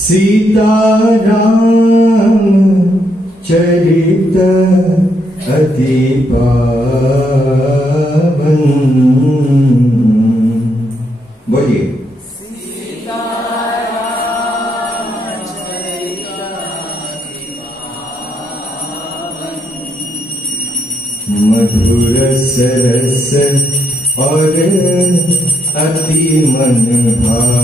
सीताराम चरित अति पावन। बोलिए सीताराम चरित अति पावन। मधुर सरस और अति मन भावन।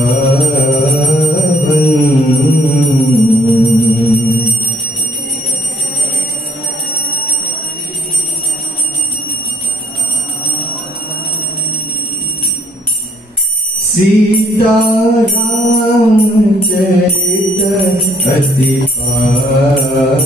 सीताराम चरित अति पावन।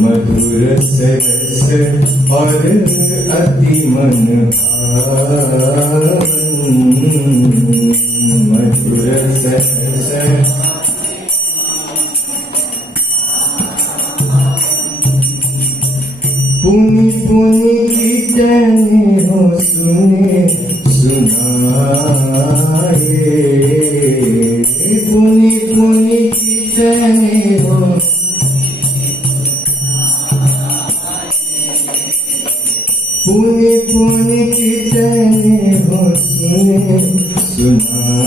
मधुर सरस और अति मन भावन। मधुर सरस पुनि पुनि कीर्तन हो सुने सुनाए। पुनि पुनि कीर्तन हो पुनि पुनि कीर्तन हो सुने सुनाए।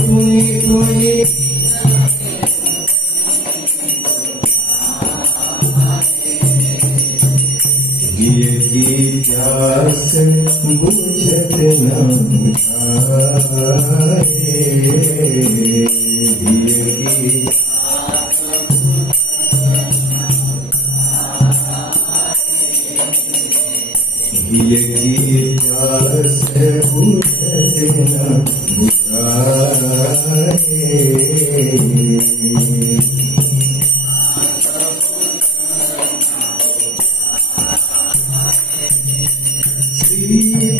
पुनि पुनि की प्यास बुझत न बुझाए। की प्यास बुझत न बुझाए।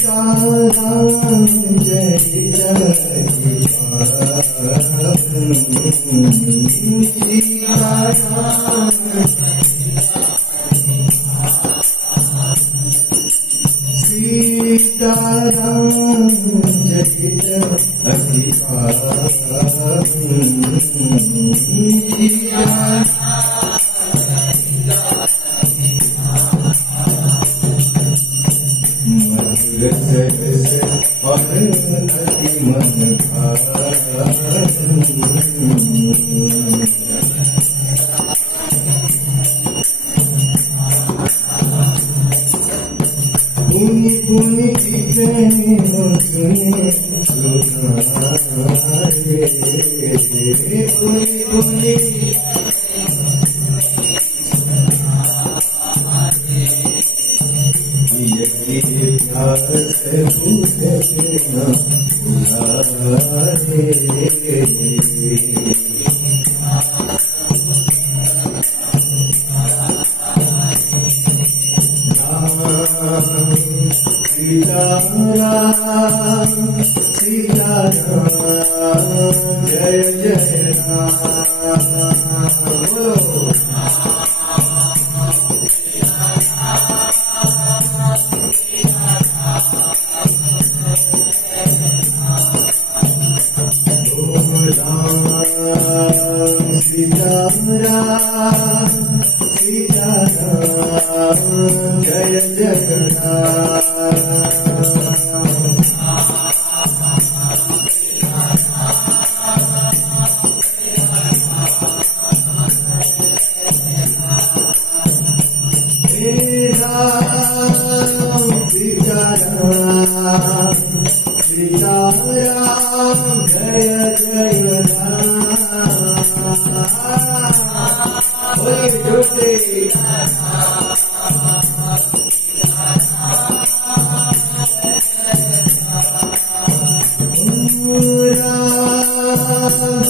सीताराम चरित अति पावन। सीताराम चरित अति पावन। सरस और अति मन भावन। पुनि पुनि कीर्तन हो सुने सुनाए। पुनि पुनि प्यास बुझत न बुझाए। सीताराम सीताराम जय जय राम। सीताराम सीताराम जय जय राम। हे राम सीताराम सीताराम जय जय राम। बोले जोड़े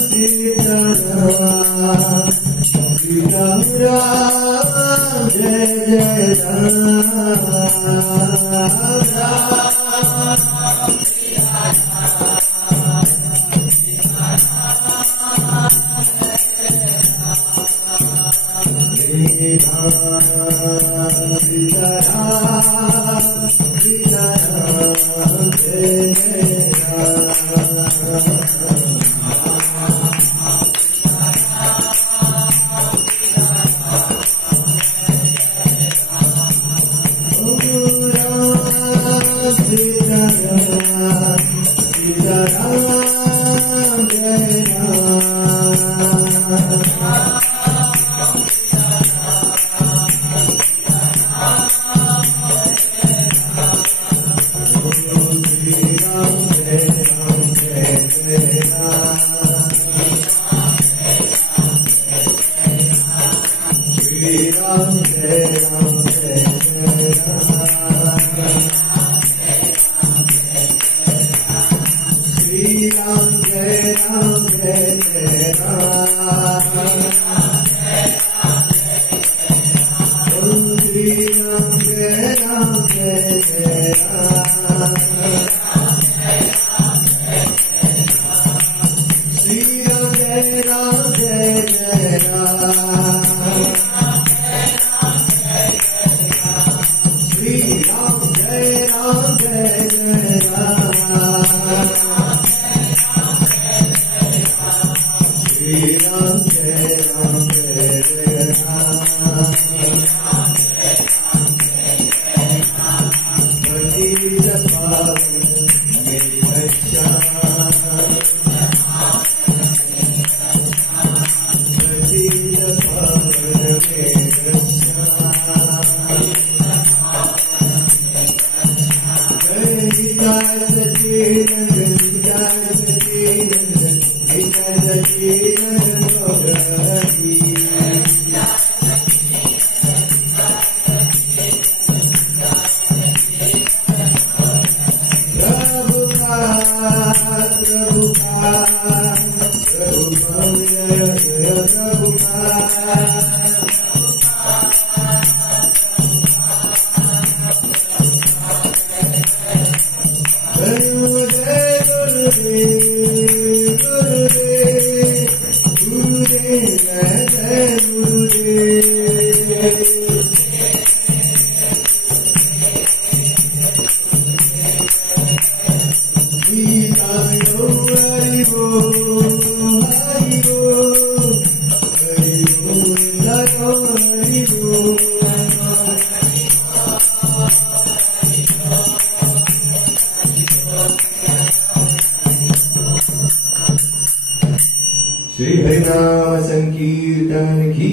सीताराम सीताराम जय जय राम। श्री हरिनाम संकीर्तन की।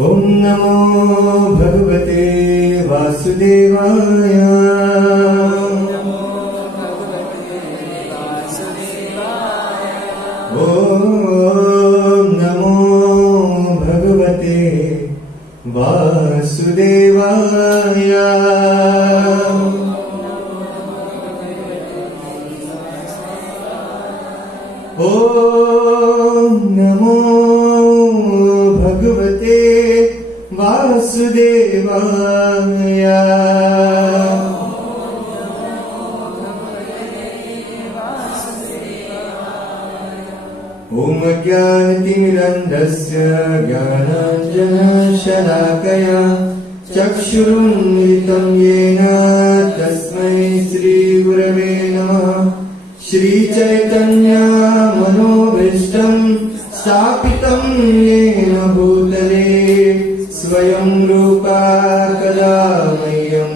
ओम नमो भगवते वासुदेवाय। ओम नमो भगवते वासुदेवाय। ओम नमो भगवते वासुदेवाय। ओम ज्ञानतिमिरन्धस्य ज्ञानाञ्जनशलाकया चक्षुरुन्मिलितं येन तस्मै श्रीगुरवे नमः। श्रीचैतन्य मनोभीष्टं स्थापितं येन भूतले स्वयं रूपा कदा मह्यं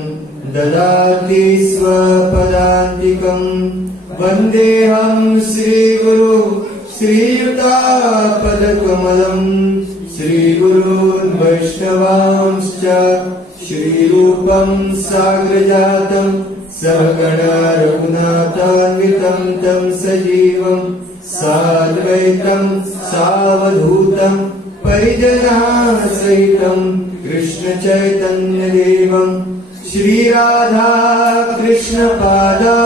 ददाति स्वपदान्तिकं। वन्देऽहं श्रीगुरु श्रीयुतापदकमलं। श्रीगुरून् वैष्णवांश्च श्रीरूपं साग्रजातं सहगण रघुनाथान्वितं तं सजीवं साद्वैतं सावधूतं परिजनसहितं कृष्ण चैतन्य देवं श्रीराधा कृष्ण पादा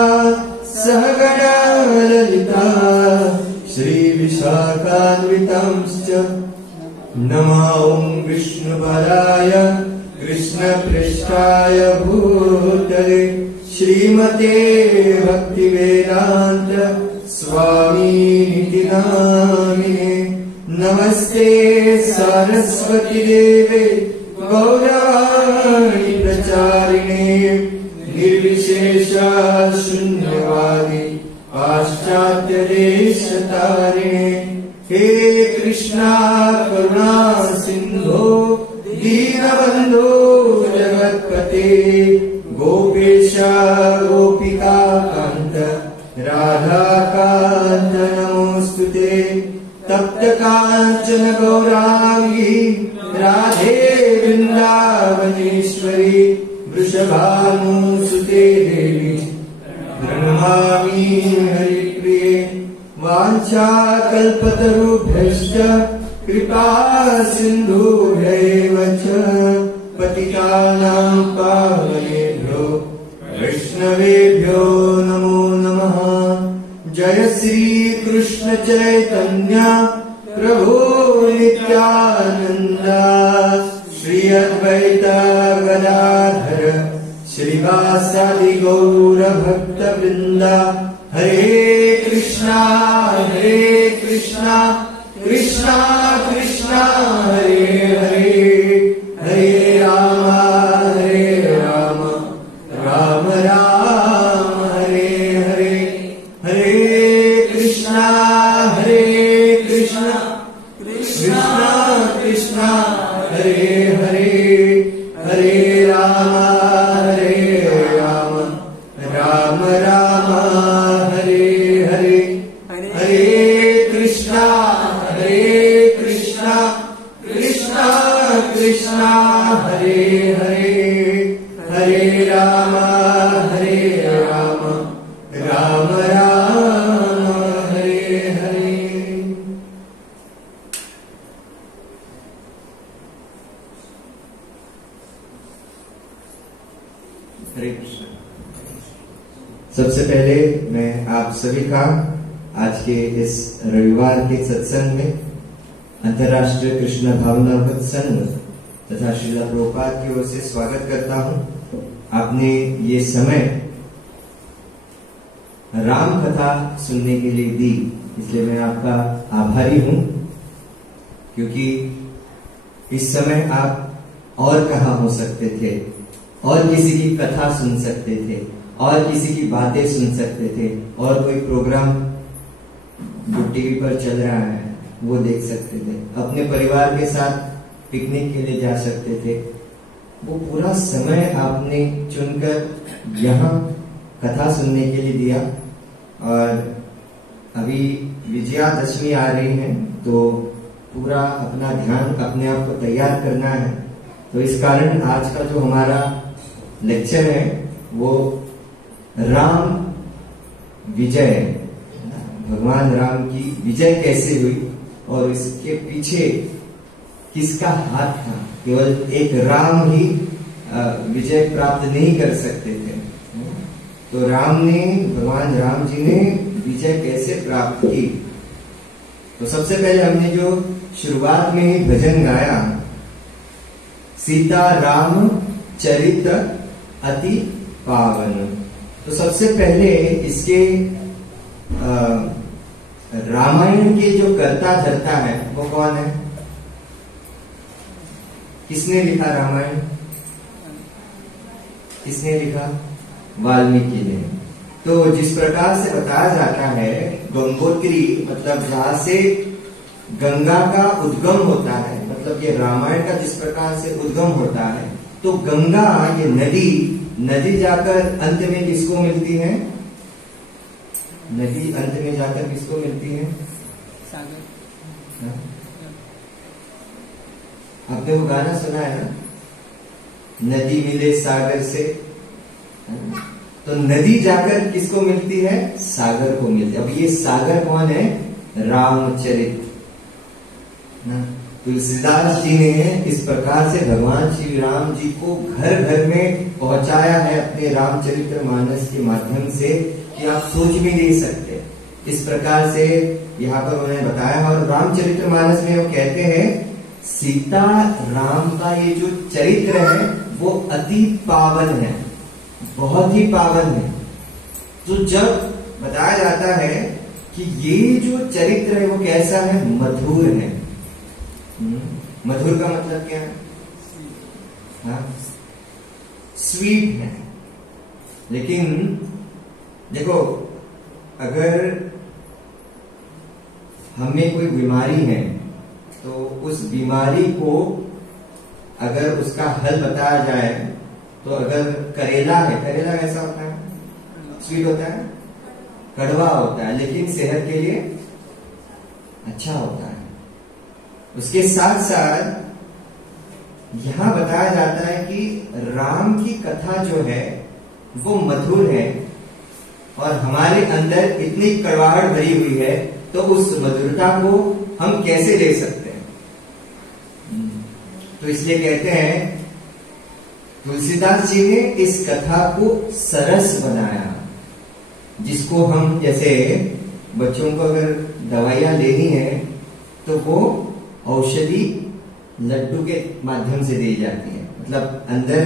सहगण ललिता श्रीविशाखान्वितंश्च। नमो विष्णुपदाय कृष्णपृष्ठाय भूतले श्रीमते भक्तिवेदान्त स्वामीति नामिने नमस्ते सरस्वती देवे गौरवाणी प्रचारिणे निर्विशेष शून्यवादी पाश्चात्य देशतारिणे हे कृष्णा करुणा सिंधो दीनबंधो जगत्पते गोपेश गोपिका कांत राधा कांत नमोस्तुते तप्त कांचन गौरांगी राधे वृंदावनेश्वरी वृषभानुसुते देवी प्रणमामि हरिप्रिये वाञ्छाकल्पतरुभ्यश्च कृपा सिन्धुभ्यैव च पतितानां पावनेभ्यो वैष्णवेभ्यो नमो नमः। जय श्री कृष्ण चैतन्य प्रभु नित्यानंद श्री अद्वैत गदाधर श्रीवासादि गौर भक्त वृंद हरे कृष्णा कृष्णा कृष्णा हरे हरे हरे राम राम राम हरे हरे हरे कृष्णा कृष्णा कृष्णा हरे हरे हरे राम राम राम हरे हरे हरे कृष्णा कृष्णा कृष्णा हरे हरे हरे राम राम राम हरे हरे। हरे कृष्ण। सबसे पहले मैं आप सभी का आज के इस रविवार के सत्संग में अंतर्राष्ट्रीय कृष्ण भावनावत संघ तथा श्रीला प्रभुपाद की ओर से स्वागत करता हूं। आपने ये समय राम कथा सुनने के लिए दी, इसलिए मैं आपका आभारी हूं, क्योंकि इस समय आप और कहाँ हो सकते थे, और किसी की कथा सुन सकते थे, और किसी की बातें सुन सकते थे, और कोई प्रोग्राम जो टीवी पर चल रहा है वो देख सकते थे, अपने परिवार के साथ पिकनिक के लिए जा सकते थे। वो पूरा समय आपने चुनकर यहाँ कथा सुनने के लिए दिया। और अभी विजयादशमी आ रही है, तो पूरा अपना ध्यान अपने आप को तैयार करना है। तो इस कारण आज का जो हमारा लेक्चर है वो राम विजय, भगवान राम की विजय कैसे हुई और इसके पीछे किसका हाथ था। केवल एक राम ही विजय प्राप्त नहीं कर सकते थे, तो भगवान राम जी ने विजय कैसे प्राप्त की। तो सबसे पहले हमने जो शुरुआत में ही भजन गाया, सीता राम चरित्र अति पावन। तो सबसे पहले इसके रामायण के जो कर्ता धर्ता है वो कौन है? किसने लिखा रामायण? किसने लिखा? वाल्मीकि ने। तो जिस प्रकार से बताया जाता है, गंगोत्री मतलब जहां से गंगा का उद्गम होता है, मतलब ये रामायण का जिस प्रकार से उद्गम होता है, तो गंगा ये नदी जाकर अंत में किसको मिलती है? नदी अंत में जाकर किसको मिलती है? सागर। आपने वो गाना सुना है ना, नदी मिले सागर से। तो नदी जाकर किसको मिलती है? सागर को मिलती है। अब ये सागर कौन है? रामचरित। तुलसीदास जी ने इस प्रकार से भगवान श्री राम जी को घर घर में पहुंचाया है अपने रामचरित्र मानस के माध्यम से, कि आप सोच भी नहीं सकते। इस प्रकार से यहाँ पर उन्होंने बताया। और रामचरित्र मानस में वो कहते हैं सीता राम का ये जो चरित्र है वो अति पावन है, बहुत ही पावन है। तो जब बताया जाता है कि ये जो चरित्र है वो कैसा है, मधुर है। मधुर का मतलब क्या है, हाँ, स्वीट है। लेकिन देखो, अगर हमें कोई बीमारी है तो उस बीमारी को अगर उसका हल बताया जाए तो अगर करेला है, करेला कैसा होता है, स्वीट होता है, कड़वा होता है, लेकिन सेहत के लिए अच्छा होता है। उसके साथ साथ यहां बताया जाता है कि राम की कथा जो है वो मधुर है और हमारे अंदर इतनी कड़वाहट भरी हुई है, तो उस मधुरता को हम कैसे ले सकते हैं। तो इसलिए कहते हैं तुलसीदास जी ने इस कथा को सरस बनाया, जिसको हम जैसे बच्चों को अगर दवाइयां लेनी है तो वो औषधि लड्डू के माध्यम से दी जाती है, मतलब अंदर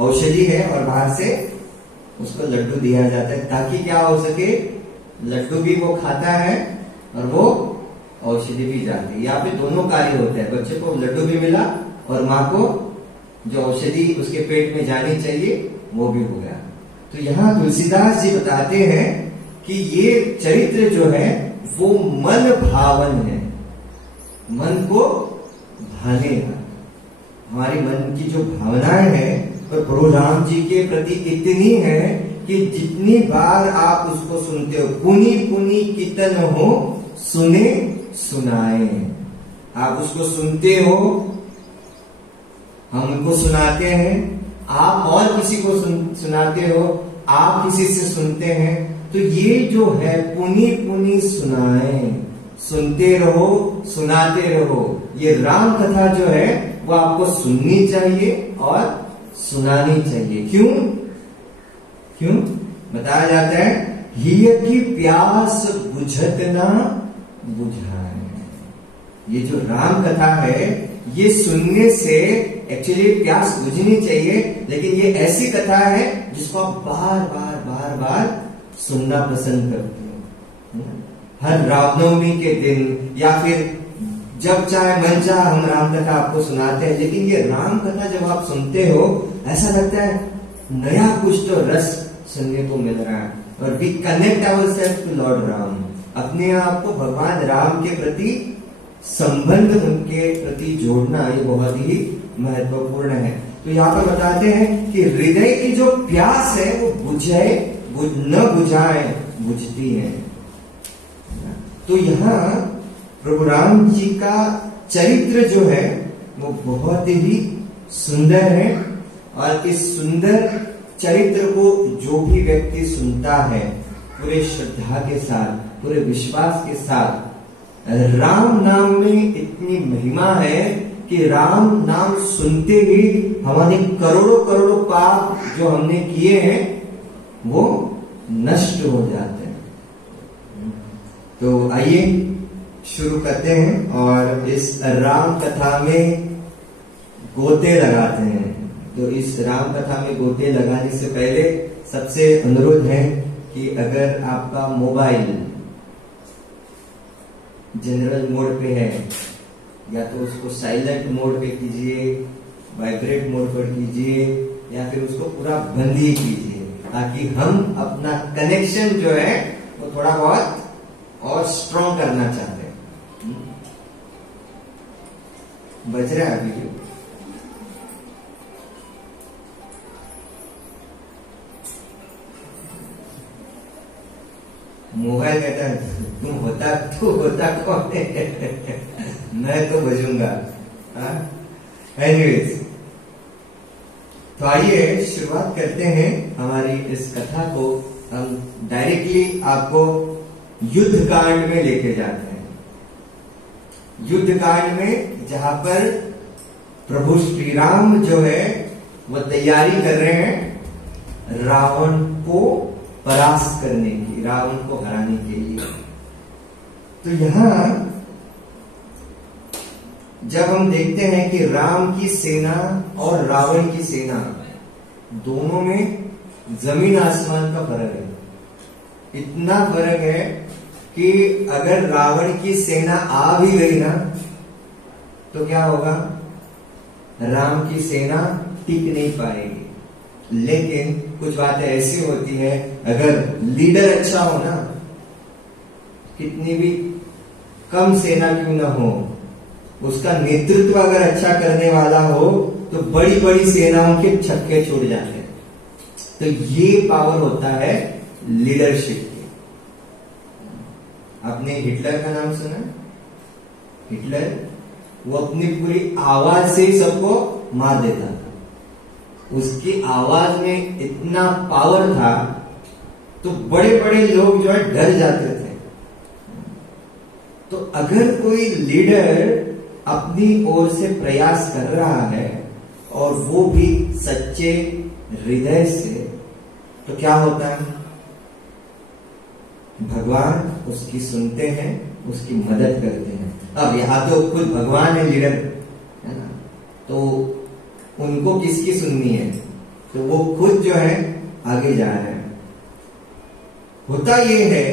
औषधि है और बाहर से उसको लड्डू दिया जाता है, ताकि क्या हो सके, लड्डू भी वो खाता है और वो औषधि भी जाती है, या फिर दोनों कार्य होते हैं। बच्चे को लड्डू भी मिला और माँ को जो औषधि उसके पेट में जानी चाहिए वो भी हो गया। तो यहाँ तुलसीदास जी बताते हैं कि ये चरित्र जो है वो मन भावन है, मन को भानेगा। हमारी मन की जो भावनाएं हैं वो प्रभु राम जी के प्रति इतनी है कि जितनी बार आप उसको सुनते हो, पुनी पुनी कीर्तन हो सुने सुनाए, आप उसको सुनते हो, हम उनको सुनाते हैं, आप और किसी को सुनाते हो, आप किसी से सुनते हैं। तो ये जो है पुनी पुनी सुनाए, सुनते रहो सुनाते रहो, ये राम कथा जो है वो आपको सुननी चाहिए और सुनानी चाहिए। क्यों क्यों बताया जाता है, हिय की प्यास बुझत ना बुझाए। ये जो राम कथा है ये सुनने से एक्चुअली प्यास बुझनी चाहिए, लेकिन ये ऐसी कथा है जिसको आप बार बार बार बार सुनना पसंद करते हो। हर रामनवमी के दिन या फिर जब चाहे मन चाहे हम राम कथा आपको सुनाते हैं, लेकिन ये राम कथा जब आप सुनते हो ऐसा लगता है नया कुछ तो रस सुनने को मिल रहा है। और we connect ourselves to Lord Ram, अपने आप को भगवान राम के प्रति संबंध उनके प्रति जोड़ना ये बहुत ही महत्वपूर्ण है। तो यहाँ पर बताते हैं कि हृदय की जो प्यास है वो न बुझाए बुझती है। तो यहाँ प्रभु राम जी का चरित्र जो है वो बहुत ही सुंदर है, और इस सुंदर चरित्र को जो भी व्यक्ति सुनता है पूरे श्रद्धा के साथ, पूरे विश्वास के साथ, राम नाम में इतनी महिमा है कि राम नाम सुनते ही हमारे करोड़ों करोड़ों पाप जो हमने किए हैं वो नष्ट हो जाते हैं। तो आइए शुरू करते हैं और इस राम कथा में गोते लगाते हैं। तो इस राम कथा में गोते लगाने से पहले सबसे अनुरोध है कि अगर आपका मोबाइल जनरल मोड पे है या तो उसको साइलेंट मोड पे कीजिए, वाइब्रेट मोड पर कीजिए, या फिर उसको पूरा बंद ही कीजिए, ताकि हम अपना कनेक्शन जो है वो थोड़ा बहुत और स्ट्रॉन्ग करना चाहते हैं। बज रहा है वीडियो? मोबाइल कहता है तुम होता कौन है मैं तो बजूंगा। एनीवेज, तो आइए शुरुआत करते हैं हमारी इस कथा को। हम डायरेक्टली आपको युद्ध कांड में लेके जाते हैं। युद्ध कांड में जहां पर प्रभु श्री राम जो है वो तैयारी कर रहे हैं रावण को परास्त करने की, रावण को हराने के लिए। तो यहां जब हम देखते हैं कि राम की सेना और रावण की सेना दोनों में जमीन आसमान का फर्क है। इतना फर्क है कि अगर रावण की सेना आ भी गई ना तो क्या होगा, राम की सेना टिक नहीं पाएगी। लेकिन कुछ बातें ऐसी होती है, अगर लीडर अच्छा हो ना, कितनी भी कम सेना क्यों ना हो, उसका नेतृत्व अगर अच्छा करने वाला हो तो बड़ी बड़ी सेनाओं के छक्के छूट जाते हैं। तो ये पावर होता है लीडरशिप की। आपने हिटलर का नाम सुना? हिटलर, वो अपनी पूरी आवाज से ही सबको मार देता था। उसकी आवाज में इतना पावर था तो बड़े बड़े लोग जो है डर जाते थे। तो अगर कोई लीडर अपनी ओर से प्रयास कर रहा है और वो भी सच्चे हृदय से, तो क्या होता है, भगवान उसकी सुनते हैं, उसकी मदद करते हैं। अब यहां तो खुद भगवान है लीडर, है ना, तो उनको किसकी सुननी है, तो वो खुद जो है आगे जा रहे हैं। होता ये है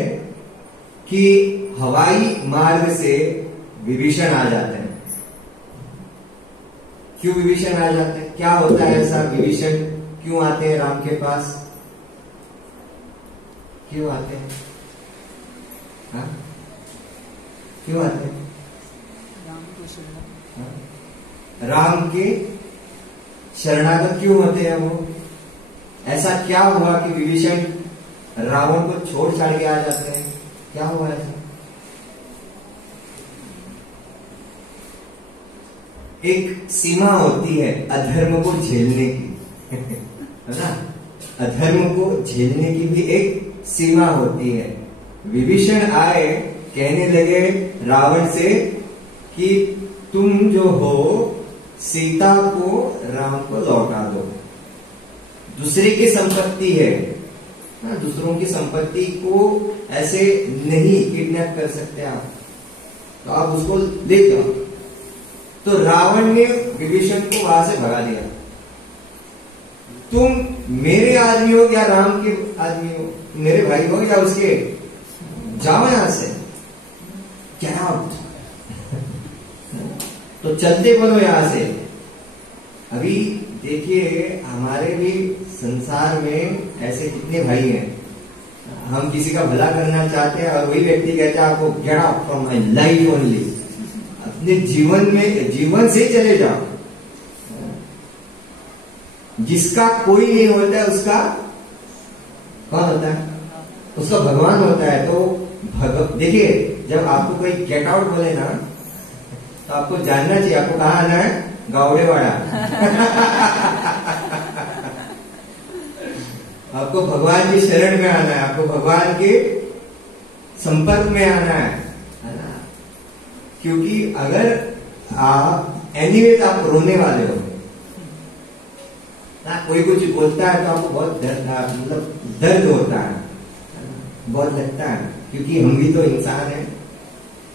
कि हवाई मार्ग से विभीषण आ जाते हैं। क्यों विभीषण आ जाते हैं, क्या होता है ऐसा, विभीषण क्यों आते हैं राम के पास, क्यों आते हैं, हाँ? क्यों आते हैं? राम के शरणागत क्यों होते हैं वो? ऐसा क्या हुआ कि विभीषण रावण को छोड़ छाड़ के आ जाते हैं, क्या हुआ ऐसा? एक सीमा होती है अधर्म को झेलने की, है ना, अधर्म को झेलने की भी एक सीमा होती है। विभीषण आए, कहने लगे रावण से कि तुम जो हो सीता को राम को लौटा दो, दूसरे की संपत्ति है, दूसरों की संपत्ति को ऐसे नहीं किडनैप कर सकते आप, तो आप उसको ले जाओ। तो रावण ने विभीषण को वहां से भगा दिया। तुम मेरे आदमी हो या राम के आदमी हो, मेरे भाई हो या उसके, जाओ यहां से, गेट आउट। तो चलते बोलो यहां से। अभी देखिए हमारे भी संसार में ऐसे कितने भाई हैं, हम किसी का भला करना चाहते हैं और वही व्यक्ति कहता है आपको get out from my life only, अपने जीवन में, जीवन से चले जाओ। जिसका कोई नहीं होता है उसका कौन होता है, उसका भगवान होता है। तो देखिए जब आपको कोई गेट आउट बोले ना तो आपको जानना चाहिए आपको कहाँ आना है, गावड़ेवाड़ा। आपको भगवान की शरण में आना है, आपको भगवान के संपर्क में आना है ना। क्योंकि अगर आप एनीवेज आप रोने वाले हो ना, कोई कुछ बोलता है तो आपको बहुत मतलब दर्द होता है, बहुत लगता है, क्योंकि हम भी तो इंसान हैं।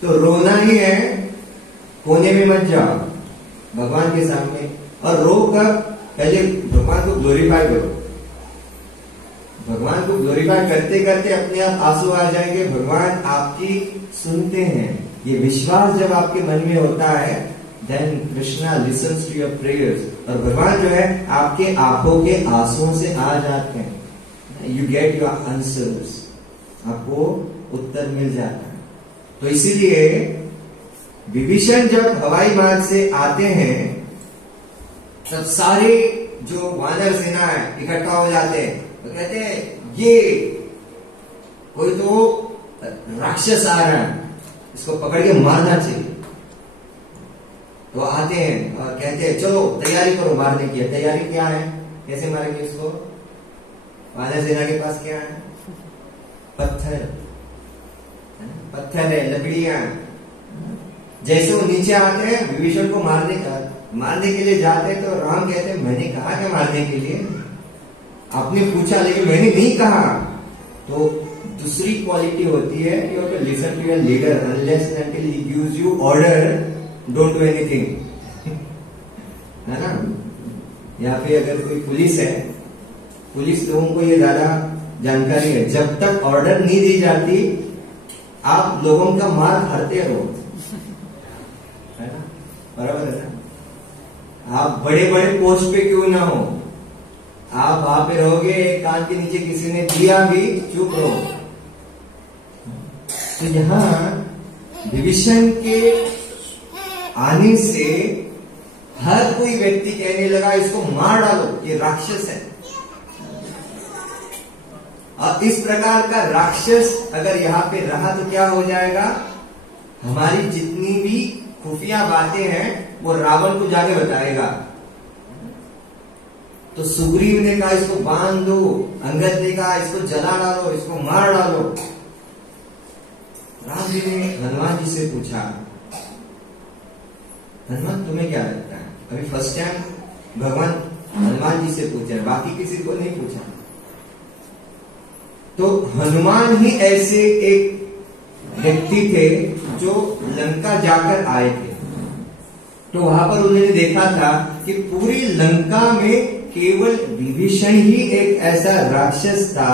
तो रोना ही है, कोने में मत जाओ भगवान के सामने, और रो कर पहले भगवान को ग्लोरीफाई करो। भगवान को ग्लोरीफाई करते करते अपने आप आंसू आ जाएंगे, भगवान आपकी सुनते हैं। ये विश्वास जब आपके मन में होता है, then Krishna listens to your prayers, और भगवान जो है आपके आंखों के आंसुओं से आ जाते हैं। यू गेट योर आंसर्स, आपको उत्तर मिल जाता है। तो इसीलिए विभीषण जब हवाई मार्ग से आते हैं तब सारे जो वानर सेना है इकट्ठा हो जाते हैं, तो कहते हैं ये कोई तो राक्षस आ रहा है, इसको पकड़ के मारना चाहिए। तो आते हैं और कहते हैं चलो तैयारी करो मारने की। तैयारी क्या है, कैसे मारेंगे इसको? वानर सेना के पास क्या है? पत्थर, पत्थर है, लकड़ियां। जैसे वो नीचे आते हैं विभीषण को मारने के लिए जाते हैं, तो राम कहते हैं मैंने कहा क्या मारने के लिए, आपने पूछा लेकिन मैंने नहीं कहा। तो दूसरी क्वालिटी होती है you have to listen to your leader unless until he gives you order, don't do anything, है ना। या फिर अगर कोई पुलिस है, पुलिस लोगों को ये ज्यादा जानकारी है, जब तक ऑर्डर नहीं दी जाती आप लोगों का मार खाते रहो, है ना, बराबर है ना। आप बड़े बड़े पोस्ट पे क्यों ना हो, आप वहां पे रहोगे, कान के नीचे किसी ने दिया भी, चुप रहो। तो यहां विभीषण के आने से हर कोई व्यक्ति कहने लगा इसको मार डालो, ये राक्षस है। और इस प्रकार का राक्षस अगर यहाँ पे रहा तो क्या हो जाएगा, हमारी जितनी भी खुफिया बातें हैं वो रावण को जाके बताएगा। तो सुग्रीव ने कहा इसको बांध दो, अंगद ने कहा इसको जला डालो, इसको मार डालो। राम जी ने हनुमान जी से पूछा, हनुमान तुम्हें क्या लगता है? अभी फर्स्ट टाइम भगवान हनुमान जी से पूछे, बाकी किसी को नहीं पूछा। तो हनुमान ही ऐसे एक व्यक्ति थे जो लंका जाकर आए थे। तो वहां पर उन्होंने देखा था कि पूरी लंका में केवल विभीषण ही एक ऐसा राक्षस था,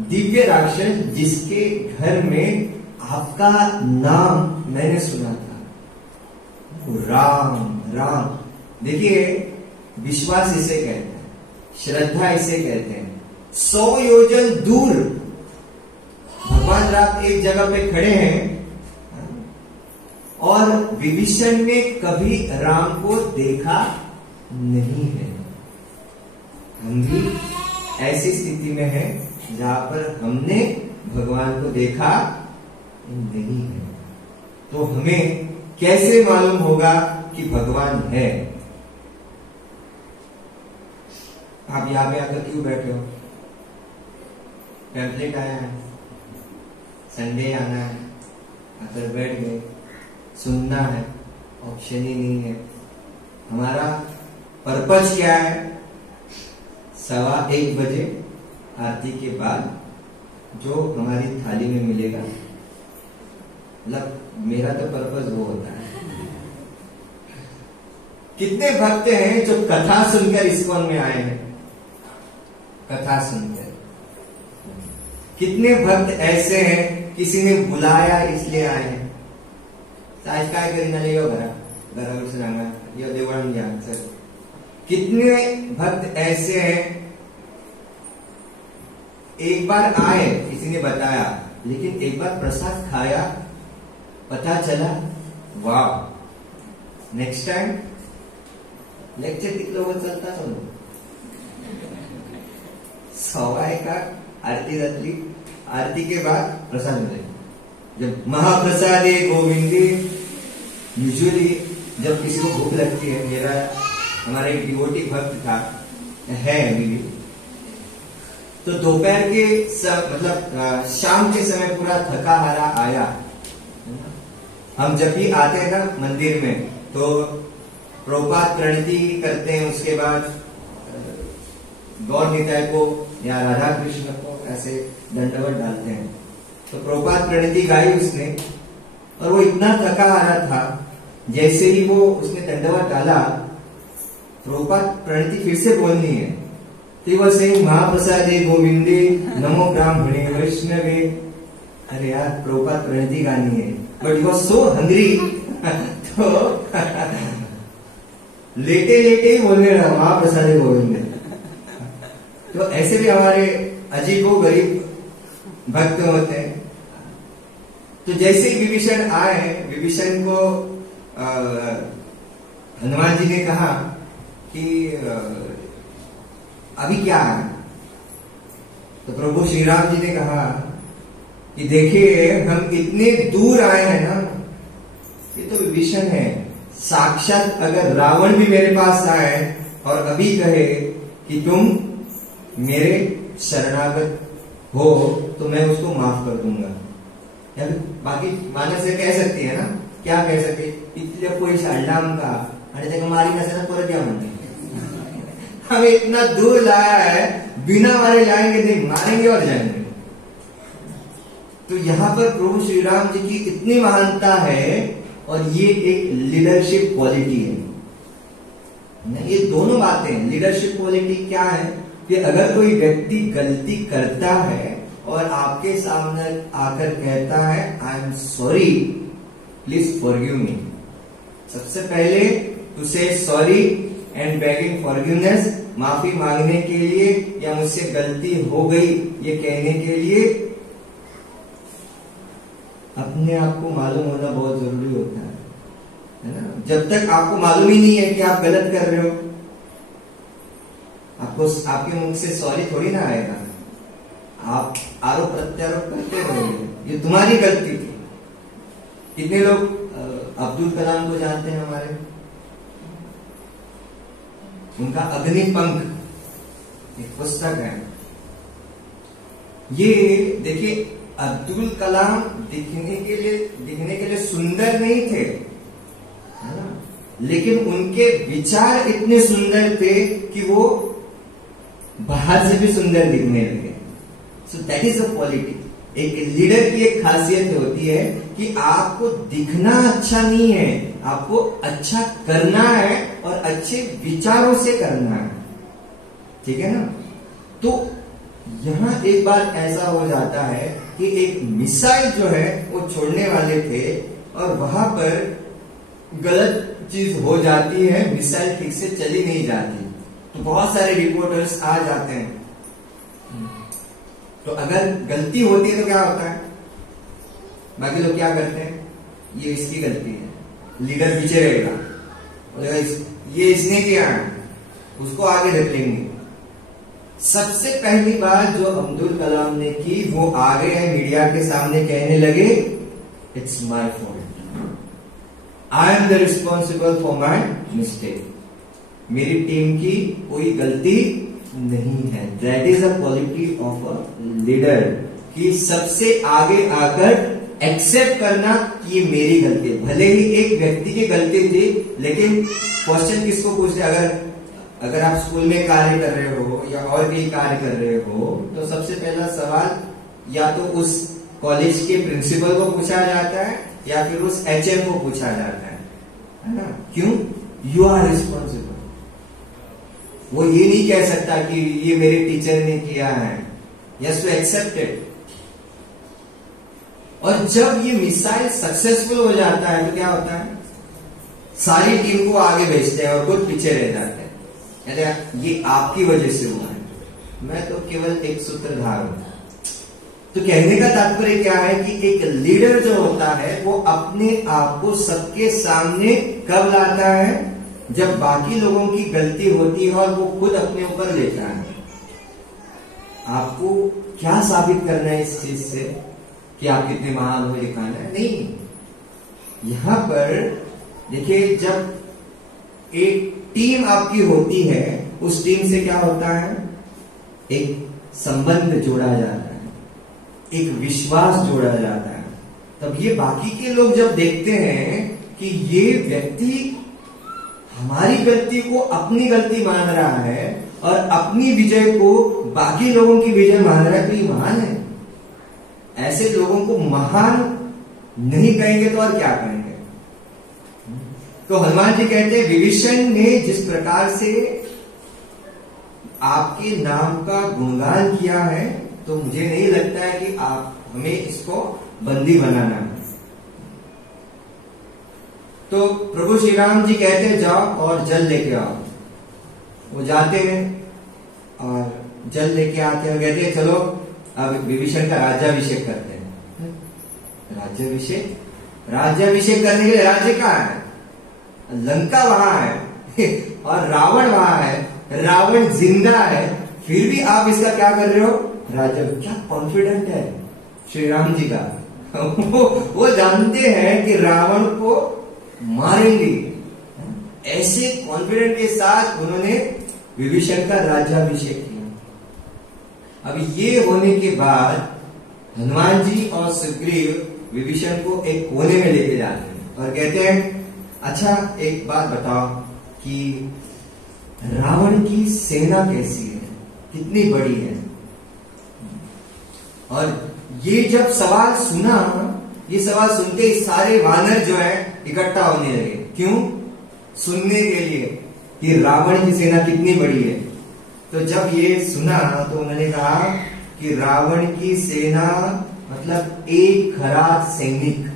दिव्य राक्षस, जिसके घर में आपका नाम मैंने सुना था, राम राम। देखिए, विश्वास इसे कहते हैं, श्रद्धा इसे कहते हैं। 100 योजन दूर भगवान राम एक जगह पे खड़े हैं और विभीषण ने कभी राम को देखा नहीं है। हम भी ऐसी स्थिति में हैं जहां पर हमने भगवान को देखा नहीं है। तो हमें कैसे मालूम होगा कि भगवान है? आप यहां पे आकर क्यों बैठे हो? पैम्फलेट आया है, संडे आना है, आकर बैठ गए, सुनना है, ऑप्शन ही नहीं है। हमारा पर्पज क्या है? 1:15 बजे आरती के बाद जो हमारी थाली में मिलेगा, मतलब मेरा तो पर्पज वो होता है। कितने भक्त हैं जो कथा सुनकर इस्कॉन में आए हैं? कथा सुनकर। कितने भक्त ऐसे हैं किसी ने बुलाया इसलिए आए हैं? आज काय करीना ले घरा देवण ज्ञान सर। कितने भक्त ऐसे हैं एक बार आए, किसी ने बताया, लेकिन एक बार प्रसाद खाया, पता चला, वाह, नेक्स्ट टाइम लेक्चर कितलं चलता समजू 1:15 आरती जातली, आरती के बाद प्रसाद मिलेगा। जब महाप्रसादे गोविंदे, यूजुअली जब किसी को भूख लगती है, मेरा हमारा एक डिवोटी भक्त था, है अभी भी, तो दोपहर के मतलब शाम के समय पूरा थका हारा आया। हम जब भी आते हैं ना मंदिर में तो प्रभुपाद प्रणति करते हैं, उसके बाद गौर निताय को या राधा कृष्ण को ऐसे दंडवत डालते हैं। तो प्रभुपाद प्रणति गाई उसने, और वो इतना थका आ रहा था, जैसे ही वो उसने दंडवत डाला, प्रभुपाद प्रणति फिर से बोलनी है, तो वो सिंह महाप्रसादे गोविंदे नमो ब्राह्मणे वैष्णवे। अरे यार, प्रभुपाद प्रणति गानी है, but you are so hungry, तो लेटे लेटे ही बोलने लगा महाप्रसादे गोविंदे। तो ऐसे भी हमारे अजीबो गरीब भक्त होते हैं। तो जैसे ही विभीषण आए, विभीषण को हनुमान जी ने कहा कि अभी क्या है? तो प्रभु श्री राम जी ने कहा कि देखिए, हम इतने दूर आए हैं ना, ये तो विभीषण है। साक्षात अगर रावण भी मेरे पास आए और अभी कहे कि तुम मेरे शरणागत हो, तो मैं उसको माफ कर दूंगा। या बाकी मानस से कह सकती है ना, क्या कह सकते, इतने कोई शाळाम का आणि त्याला मारी नसेल परत या म्हणते। हमें इतना दूर लाया है, बिना मारे जाएंगे नहीं, मारेंगे और जाएंगे। तो यहाँ पर प्रभु श्री राम जी की इतनी महानता है, और ये एक लीडरशिप क्वालिटी है। ये दोनों बातें, लीडरशिप क्वालिटी क्या है कि अगर कोई व्यक्ति गलती करता है और आपके सामने आकर कहता है I am sorry, please forgive me. सबसे पहले टू से सॉरी एंड बेगिंग फॉरगिवनेस, माफी मांगने के लिए या मुझसे गलती हो गई ये कहने के लिए अपने आप को मालूम होना बहुत जरूरी होता है ना। जब तक आपको मालूम ही नहीं है कि आप गलत कर रहे हो, आपको आपके मुंह से सॉरी थोड़ी ना आएगा, आप आरोप प्रत्यारोप करते रहोगे ये तुम्हारी गलती थी। कितने लोग अब्दुल कलाम को जानते हैं हमारे, उनका अग्निपंख एक पुस्तक है। ये देखिए अब्दुल कलाम दिखने के लिए सुंदर नहीं थे, है ना, लेकिन उनके विचार इतने सुंदर थे कि वो बाहर से भी सुंदर दिखने लगे। So that is a quality. एक लीडर की एक खासियत होती है कि आपको दिखना अच्छा नहीं है, आपको अच्छा करना है और अच्छे विचारों से करना है, ठीक है ना। तो यहां एक बार ऐसा हो जाता है कि एक मिसाइल जो है वो छोड़ने वाले थे और वहां पर गलत चीज हो जाती है, मिसाइल ठीक से चली नहीं जाती, तो बहुत सारे रिपोर्टर्स आ जाते हैं। तो अगर गलती होती है तो क्या होता है, बाकी लोग क्या करते हैं, ये इसकी गलती है, लीडर पीछे रहेगा, बोलेगा ये इसने किया है, उसको आगे ढकेलेंगे। सबसे पहली बात जो अब्दुल कलाम ने की वो आ गए मीडिया के सामने कहने लगे it's my fault, I am the responsible for my mistake, मेरी टीम की कोई गलती नहीं है। That is a quality of a leader कि सबसे आगे आकर एक्सेप्ट करना कि ये मेरी गलती है। भले ही एक व्यक्ति की गलती थी, लेकिन क्वेश्चन किसको पूछते, अगर आप स्कूल में कार्य कर रहे हो या और कहीं कार्य कर रहे हो तो सबसे पहला सवाल या तो उस कॉलेज के प्रिंसिपल को पूछा जाता है या फिर उस एचएम को पूछा जाता है ना। क्यों? You are responsible. वो ये नहीं कह सकता कि ये मेरे टीचर ने किया है, यस टू एक्सेप्ट इट। और जब ये मिसाइल सक्सेसफुल हो जाता है तो क्या होता है, सारी टीम को आगे भेजते हैं और खुद पीछे रह जाते हैं। ये आपकी वजह से हुआ है, मैं तो केवल एक सूत्रधार हूं। तो कहने का तात्पर्य क्या है कि एक लीडर जो होता है वो अपने आप को सबके सामने कब लाता है, जब बाकी लोगों की गलती होती है और वो खुद अपने ऊपर लेता है। आपको क्या साबित करना है इस चीज से कि आप कितने महान हो, दिखाना है नहीं। यहां पर देखिए, जब एक टीम आपकी होती है, उस टीम से क्या होता है, एक संबंध जोड़ा जाता है, एक विश्वास जोड़ा जाता है। तब ये बाकी के लोग जब देखते हैं कि ये व्यक्ति हमारी गलती को अपनी गलती मान रहा है और अपनी विजय को बाकी लोगों की विजय मान रहा है, तो ये महान है। ऐसे लोगों को महान नहीं कहेंगे तो और क्या कहेंगे। तो हनुमान जी कहते हैं विभीषण ने जिस प्रकार से आपके नाम का गुणगान किया है, तो मुझे नहीं लगता है कि आप हमें इसको बंदी बनाना है। तो प्रभु श्री राम जी कहते हैं जाओ और जल लेके आओ। वो जाते हैं और जल लेके आते हैं, कहते हैं चलो अब विभीषण का राज्याभिषेक करते हैं। राज्याभिषेक करने के लिए राज्य कहाँ है, लंका वहां है और रावण वहां है, रावण जिंदा है, फिर भी आप इसका क्या कर रहे हो, राज्य। क्या कॉन्फिडेंट है श्री राम जी का वो जानते हैं कि रावण को मारेंगे, ऐसे कॉन्फिडेंट के साथ उन्होंने विभीषण का राज्याभिषेक किया। अब ये होने के बाद हनुमान जी और सुग्रीव विभीषण को एक कोने में लेके जाते हैं और कहते हैं अच्छा एक बात बताओ कि रावण की सेना कैसी है, कितनी बड़ी है। और ये जब सवाल सुना, ये सवाल सुनते ही सारे वानर जो है इकट्ठा होने लगे। क्यों? सुनने के लिए कि रावण की सेना कितनी बड़ी है। तो जब ये सुना तो उन्होंने कहा कि रावण की सेना मतलब एक खराज सैनिक।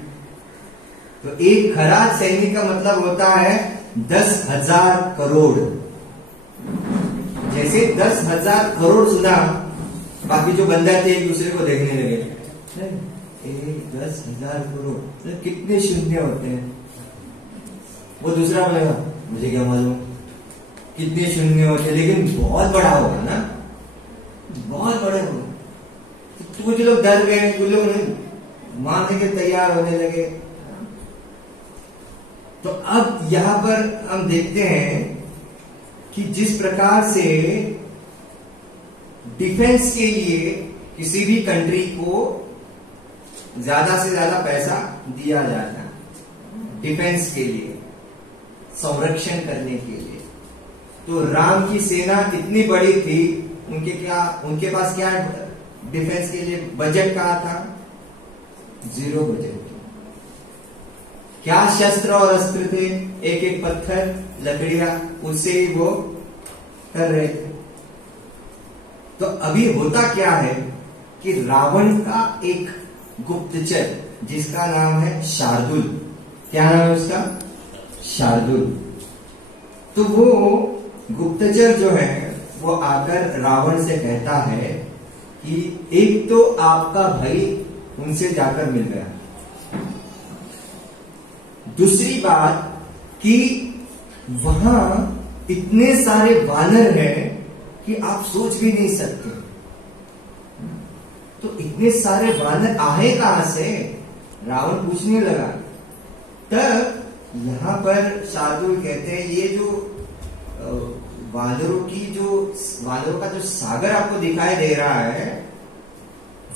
तो एक खराज सैनिक का मतलब होता है 10,000 करोड़। जैसे 10,000 करोड़ सुना, बाकी जो बंदर थे एक दूसरे को देखने लगे, 10,000 करोड़ तो कितने शून्य होते हैं। वो दूसरा बोलेगा मुझे क्या मालूम कितने शून्य होते हैं, लेकिन बहुत बड़ा होगा ना, बहुत बड़ा होगा। तो कुछ लोग डर गए, कुछ लोग मारने के तैयार होने लगे। तो अब यहां पर हम देखते हैं कि जिस प्रकार से डिफेंस के लिए किसी भी कंट्री को ज्यादा से ज्यादा पैसा दिया जाता है, डिफेंस के लिए, संरक्षण करने के लिए। तो राम की सेना इतनी बड़ी थी, उनके पास क्या डिफेंस के लिए बजट कहा था? 0 बजट। क्या शस्त्र और अस्त्र थे? एक एक पत्थर, लकड़ियां, उससे ही वो कर रहे थे। तो अभी होता क्या है कि रावण का एक गुप्तचर जिसका नाम है शार्दुल, क्या नाम है उसका? शार्दुल। तो वो गुप्तचर जो है वो आकर रावण से कहता है कि एक तो आपका भाई उनसे जाकर मिल गया, दूसरी बात कि वहां इतने सारे वानर हैं कि आप सोच भी नहीं सकते। तो इतने सारे वानर आए कहां से? रावण पूछने लगा। तब यहां पर शार्दुल कहते हैं ये जो वानरों का जो सागर आपको दिखाई दे रहा है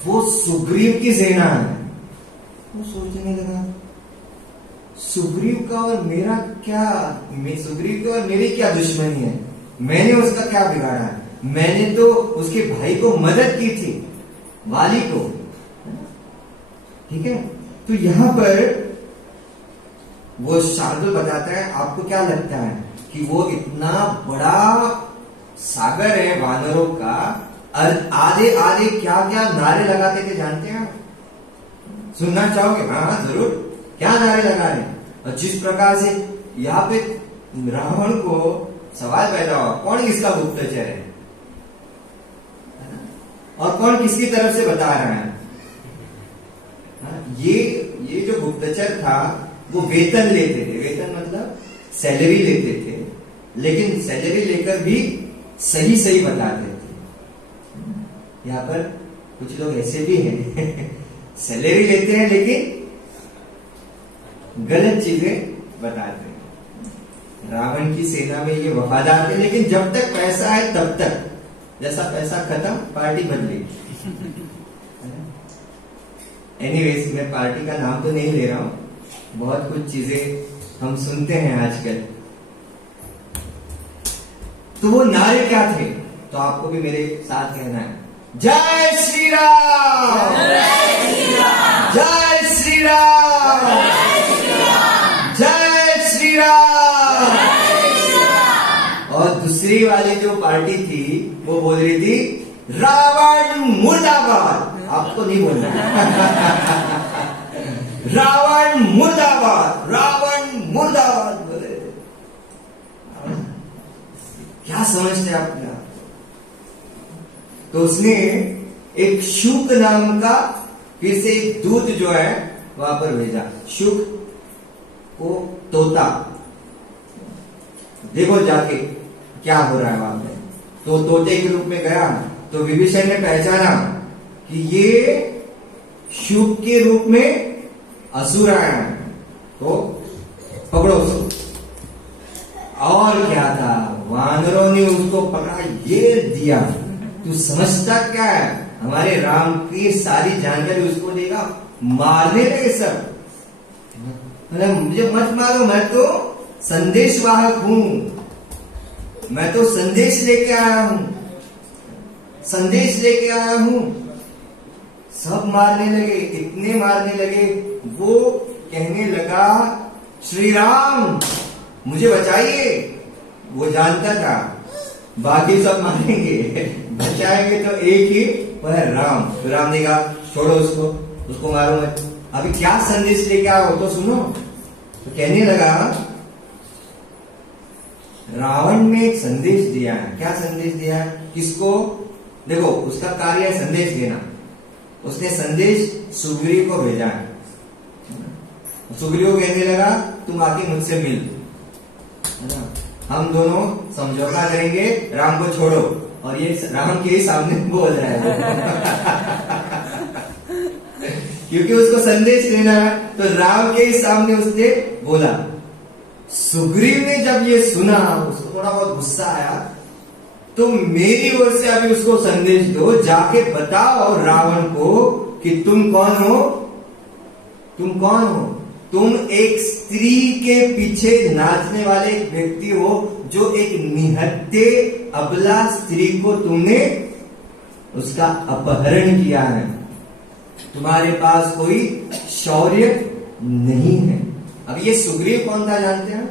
वो सुग्रीव की सेना है। वो सोचने लगा सुग्रीव का और मेरा क्या, सुग्रीव की और मेरी क्या दुश्मनी है? मैंने उसका क्या बिगाड़ा है? मैंने तो उसके भाई को मदद की थी, वाली को। ठीक है, तो यहां पर वो शार्दुल बताता है आपको क्या लगता है कि वो इतना बड़ा सागर है वानरों का, आधे आधे क्या क्या नारे लगाते थे जानते हैं? सुनना चाहोगे? हाँ जरूर। क्या नारे लगा रहे? और जिस प्रकार से यहाँ पे रावण को सवाल पैदा हुआ कौन किसका गुप्तचर है और कौन किसकी तरफ से बता रहा है। ये जो गुप्तचर था वो वेतन लेते थे, वेतन मतलब सैलरी लेते थे, लेकिन सैलरी लेकर भी सही सही बताते थे। यहाँ पर कुछ लोग ऐसे भी हैं सैलरी लेते हैं लेकिन गलत चीजें बताते हैं। रावण की सेना में ये वफादार थे, लेकिन जब तक पैसा है तब तक, जैसा पैसा खत्म पार्टी बदलेगी। एनीवेज, मैं पार्टी का नाम तो नहीं ले रहा हूं, बहुत कुछ चीजें हम सुनते हैं आजकल। तो वो नारे क्या थे? तो आपको भी मेरे साथ कहना है, जय श्री राम, जय श्री राम, जय श्री राम, जय श्री राम। और दूसरी वाली जो पार्टी थी वो बोल रही थी रावण मुर्दाबाद। आपको नहीं बोलना रावण मुर्दाबाद, रावण मुर्दाबाद बोले। क्या समझते आप अपने आप? तो उसने एक शुक नाम का फिर से एक दूत जो है वहां पर भेजा। शुक को तोता, देखो जाके क्या हो रहा है वहां पे। तो तोते के रूप में गया तो विभीषण ने पहचाना कि ये शुक के रूप में असुर आया है, तो पकड़ो उसको। और क्या था, वानरों ने उसको पकड़ा, ये दिया। तू समझता क्या है? हमारे राम की सारी जानकारी उसको देगा, मारने लगे सब। मुझे मत मारो, मैं तो संदेशवाहक हूं, मैं तो संदेश लेके आया हूं, संदेश लेके आया हूं। सब मारने लगे, इतने मारने लगे, वो कहने लगा श्री राम मुझे बचाइए। वो जानता था बाकी सब मारेंगे, बचाएंगे तो एक ही, वह है राम। तो राम ने कहा छोड़ो उसको मारो मत। अभी क्या संदेश लेके आओ तो सुनो। तो कहने लगा रावण ने एक संदेश दिया है। क्या संदेश दिया है? किसको? देखो उसका कार्य है संदेश देना। उसने संदेश सुग्रीव को भेजा है। सुग्रीव कहने लगा तुम आके मुझसे मिल, है ना, हम दोनों समझौता करेंगे, राम को छोड़ो। और ये राम के ही सामने बोल रहा है क्योंकि उसको संदेश देना है, तो राम के ही सामने उसने बोला। सुग्रीव ने जब ये सुना, उसको थोड़ा बहुत गुस्सा आया, तो मेरी ओर से अभी उसको संदेश दो, जाके बताओ रावण को कि तुम कौन हो। तुम कौन हो? तुम एक स्त्री के पीछे नाचने वाले एक व्यक्ति हो, जो एक निहत्थे अबला स्त्री को तुमने उसका अपहरण किया है। तुम्हारे पास कोई शौर्य नहीं है। अब ये सुग्रीव कौन था जानते हैं?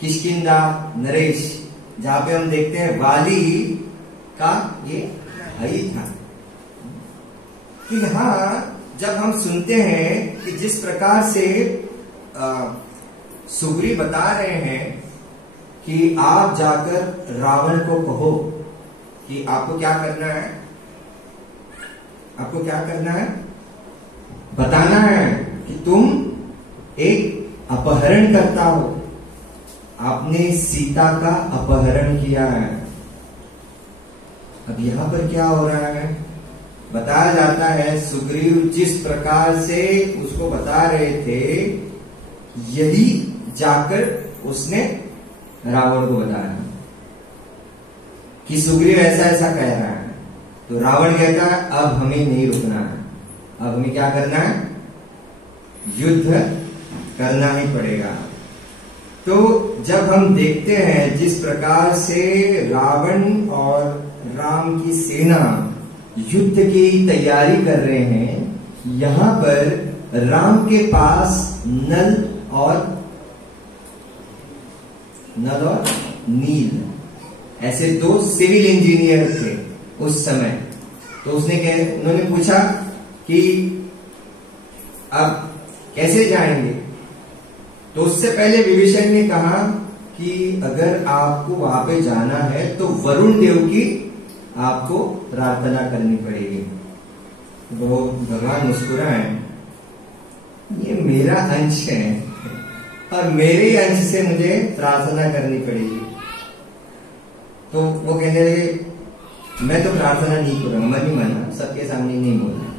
किष्किंधा नरेश, जहां पे हम देखते हैं वाली का ये भाई था। कि हाँ, जब हम सुनते हैं कि जिस प्रकार से सुग्रीव बता रहे हैं कि आप जाकर रावण को कहो कि आपको क्या करना है, आपको क्या करना है, बताना है कि तुम एक अपहरण करता हो, आपने सीता का अपहरण किया है। अब यहां पर क्या हो रहा है? बताया जाता है सुग्रीव जिस प्रकार से उसको बता रहे थे, यही जाकर उसने रावण को बताया कि सुग्रीव ऐसा ऐसा कह रहा है। तो रावण कहता है अब हमें नहीं रुकना है, अब हमें क्या करना है, युद्ध करना ही पड़ेगा। तो जब हम देखते हैं जिस प्रकार से रावण और राम की सेना युद्ध की तैयारी कर रहे हैं, यहां पर राम के पास नल और नील ऐसे दो सिविल इंजीनियर थे उस समय। तो उन्होंने पूछा कि अब कैसे जाएंगे। तो उससे पहले विभीषण ने कहा कि अगर आपको वहां पे जाना है तो वरुण देव की आपको प्रार्थना करनी पड़ेगी। तो भगवान मुस्कुराए, ये मेरा अंश है और मेरे अंश से मुझे प्रार्थना करनी पड़ेगी। तो वो कहने लगे मैं तो प्रार्थना नहीं करूंगा, मन ही मना, सबके सामने नहीं बोलना,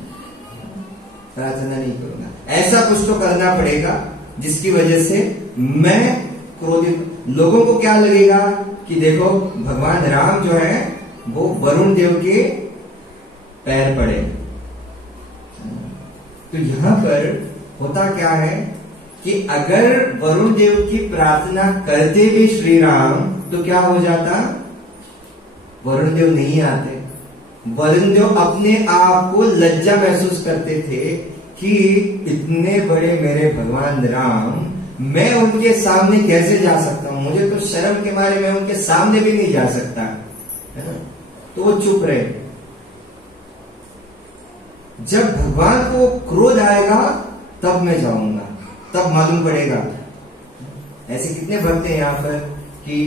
प्रार्थना नहीं करूंगा। ऐसा कुछ तो करना पड़ेगा जिसकी वजह से मैं क्रोधित, लोगों को क्या लगेगा कि देखो भगवान राम जो है वो वरुण देव के पैर पड़े। तो यहां पर होता क्या है कि अगर वरुण देव की प्रार्थना करते भी श्री राम तो क्या हो जाता, वरुण देव नहीं आते। वरुण देव अपने आप को लज्जा महसूस करते थे कि इतने बड़े मेरे भगवान राम, मैं उनके सामने कैसे जा सकता हूं, मुझे तो शर्म के मारे मैं उनके सामने भी नहीं जा सकता, है ना। तो वो चुप रहे। जब भगवान को क्रोध आएगा तब मैं जाऊंगा, तब मालूम पड़ेगा। ऐसे कितने भक्त हैं यहाँ पर कि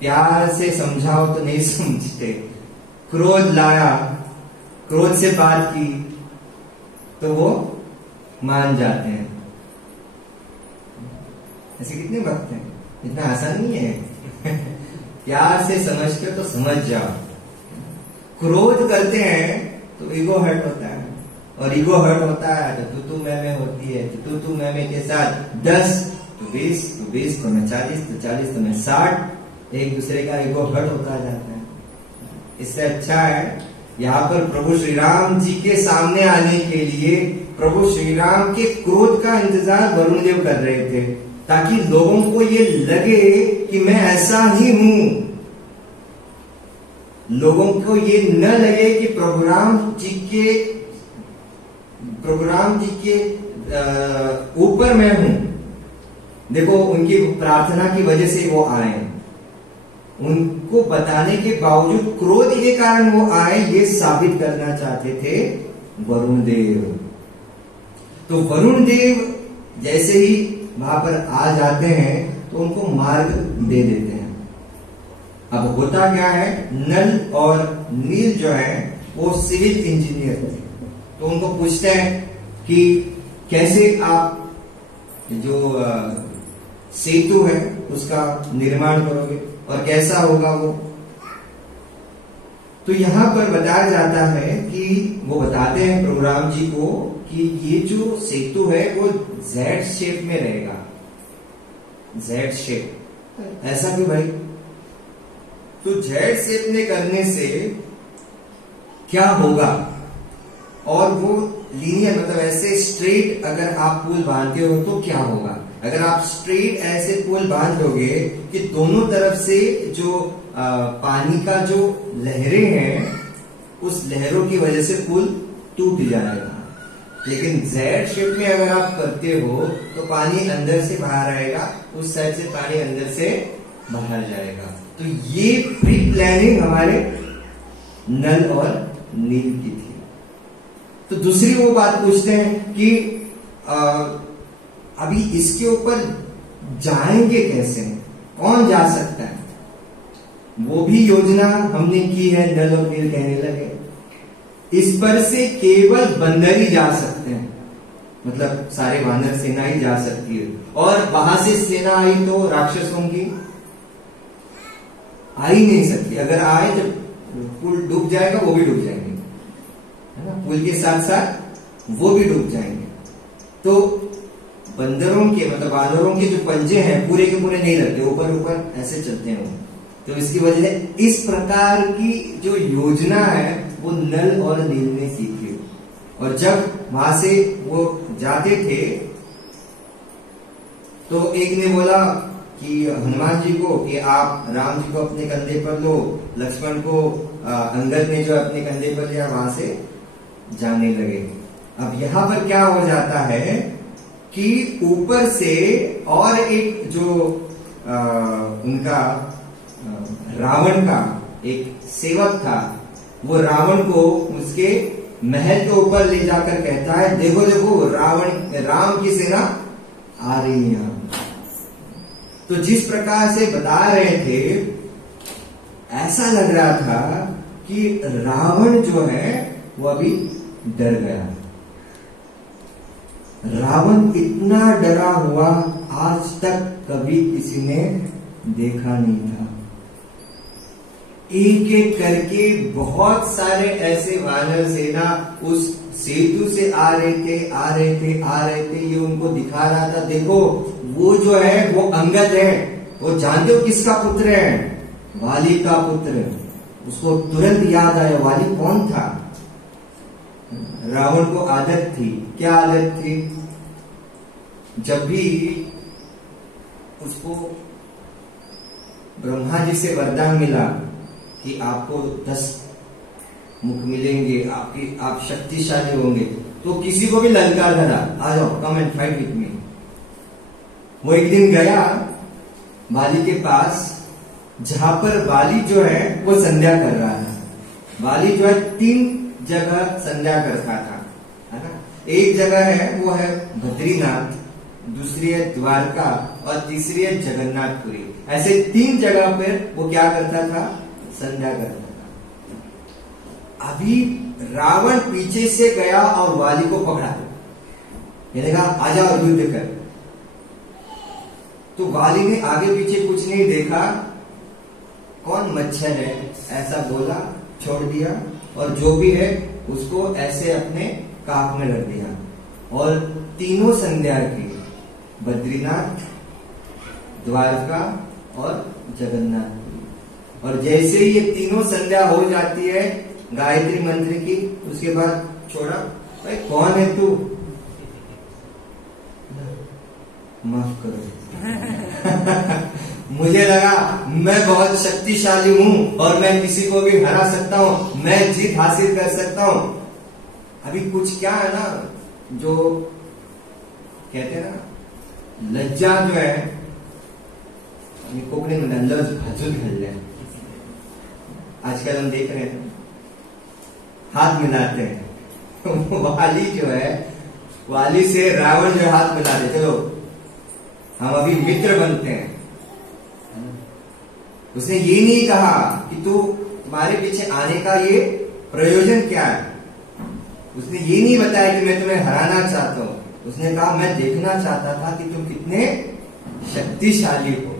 प्यार से समझाओ तो नहीं समझते, क्रोध लाया, क्रोध से बात की तो वो मान जाते हैं। ऐसे कितने भक्त हैं, इतना आसान नहीं है प्यार से समझते हो तो समझ जाओ। क्रोध करते हैं तो ईगो हर्ट होता है, और ईगो हर्ट होता है तो तू मैं होती है, तो तू मैं के साथ 10 तो 20 तो 20 तो मैं 40 तो 40 तो मैं 60, एक दूसरे का ईगो हर्ट होता जाता है। इससे अच्छा है यहाँ पर प्रभु श्री राम जी के सामने आने के लिए प्रभु श्री राम के क्रोध का इंतजार वरुण देव कर रहे थे, ताकि लोगों को ये लगे कि मैं ऐसा ही हूं। लोगों को ये न लगे कि प्रभु राम जी के ऊपर मैं हूं। देखो उनकी प्रार्थना की वजह से वो आए, को बताने के बावजूद क्रोध के कारण वो आए, ये साबित करना चाहते थे वरुण देव। तो वरुण देव जैसे ही वहां पर आ जाते हैं तो उनको मार्ग दे देते हैं। अब होता क्या है, नल और नील जो है वो सिविल इंजीनियर थे, तो उनको पूछते हैं कि कैसे आप जो सेतु है उसका निर्माण करोगे और कैसा होगा वो। तो यहां पर बताया जाता है कि वो बताते हैं प्रभुराम जी को कि ये जो सेतु है वो जेड शेप में रहेगा। जेड शेप ऐसा भी भाई, तो जेड शेप में करने से क्या होगा, और वो लीनियर मतलब ऐसे स्ट्रेट अगर आप पुल बांधते हो तो क्या होगा। अगर आप स्ट्रेट ऐसे पुल बांध लोगे कि दोनों तरफ से जो पानी का जो लहरें हैं उस लहरों की वजह से पुल टूट जाएगा। लेकिन जेड शेप में अगर आप करते हो तो पानी अंदर से बाहर आएगा, उस साइड से पानी अंदर से बाहर जाएगा। तो ये प्री प्लानिंग हमारे नल और नील की थी। तो दूसरी वो बात पूछते हैं कि अभी इसके ऊपर जाएंगे कैसे, कौन जा सकता है। वो भी योजना हमने की है, नल और नील कहने लगे। इस पर से केवल बंदर ही जा सकते हैं, मतलब सारे वानर सेना ही जा सकती है, और वहां से सेना आई तो राक्षसों की आ ही नहीं सकती। अगर आए जब पुल डूब जाएगा वो भी डूब जाएंगे, है ना, पुल के साथ साथ वो भी डूब जाएंगे। तो बंदरों के मतलब वानरों के जो पंजे हैं पूरे के पूरे नहीं लगते, ऊपर ऊपर ऐसे चलते हैं वो। तो इसकी वजह से इस प्रकार की जो योजना है वो नल और नील ने सीखी। और जब वहां से वो जाते थे तो एक ने बोला कि हनुमान जी को कि आप राम जी को अपने कंधे पर लो, लक्ष्मण को अंगद ने जो अपने कंधे पर लिया, वहां से जाने लगे। अब यहां पर क्या हो जाता है कि ऊपर से और एक जो उनका रावण का एक सेवक था, वो रावण को उसके महल के ऊपर ले जाकर कहता है, देखो देखो राम की सेना आ रही है। तो जिस प्रकार से बता रहे थे ऐसा लग रहा था कि रावण जो है वो अभी डर गया। रावण इतना डरा हुआ आज तक कभी किसी ने देखा नहीं था। एक एक करके बहुत सारे ऐसे वानर सेना उस सेतु से आ रहे थे। ये उनको दिखा रहा था, देखो वो जो है वो अंगद है, वो जानते हो किसका पुत्र है, वाली का पुत्र। उसको तुरंत याद आया वाली कौन था। रावण को आदत थी, क्या आदत थी, जब भी उसको ब्रह्मा जी से वरदान मिला कि आपको 10 मुख मिलेंगे, आप शक्तिशाली होंगे, तो किसी को भी ललकार धरा, आ जाओ come and fight with me. वो एक दिन गया बाली के पास, जहां पर बाली जो है वो संध्या कर रहा था। बाली जो है 3 जगह संध्या करता था, है ना। एक जगह है वो है बद्रीनाथ, दूसरी है द्वारका और तीसरी है जगन्नाथपुरी। ऐसे 3 जगह पर वो क्या करता था, संध्या करता था। अभी रावण पीछे से गया और वाली को पकड़ा, मैंने कहा आ जाओ युद्ध कर। तो वाली ने आगे पीछे कुछ नहीं देखा, कौन मच्छर है ऐसा बोला, छोड़ दिया, और जो भी है उसको ऐसे अपने काख में रख दिया। और तीनों संध्या की, बद्रीनाथ, द्वारका और जगन्नाथ। और जैसे ही ये तीनों संध्या हो जाती है गायत्री मंत्र की, उसके बाद छोड़ा, भाई कौन है तू, माफ करो मुझे लगा मैं बहुत शक्तिशाली हूं और मैं किसी को भी हरा सकता हूं, मैं जीत हासिल कर सकता हूं। अभी कुछ क्या है ना, जो कहते हैं ना, लज्जा जो है कोकणी में लज भाजून घडल्या, आजकल हम देख रहे हैं हाथ मिलाते हैं। वाली जो है, वाली से रावण जो हाथ मिलाते, चलो हम अभी मित्र बनते हैं। उसने ये नहीं कहा कि तू तुम्हारे पीछे आने का ये प्रयोजन क्या है। उसने ये नहीं बताया कि मैं तुम्हें हराना चाहता हूं। उसने कहा मैं देखना चाहता था कि तुम कितने शक्तिशाली हो,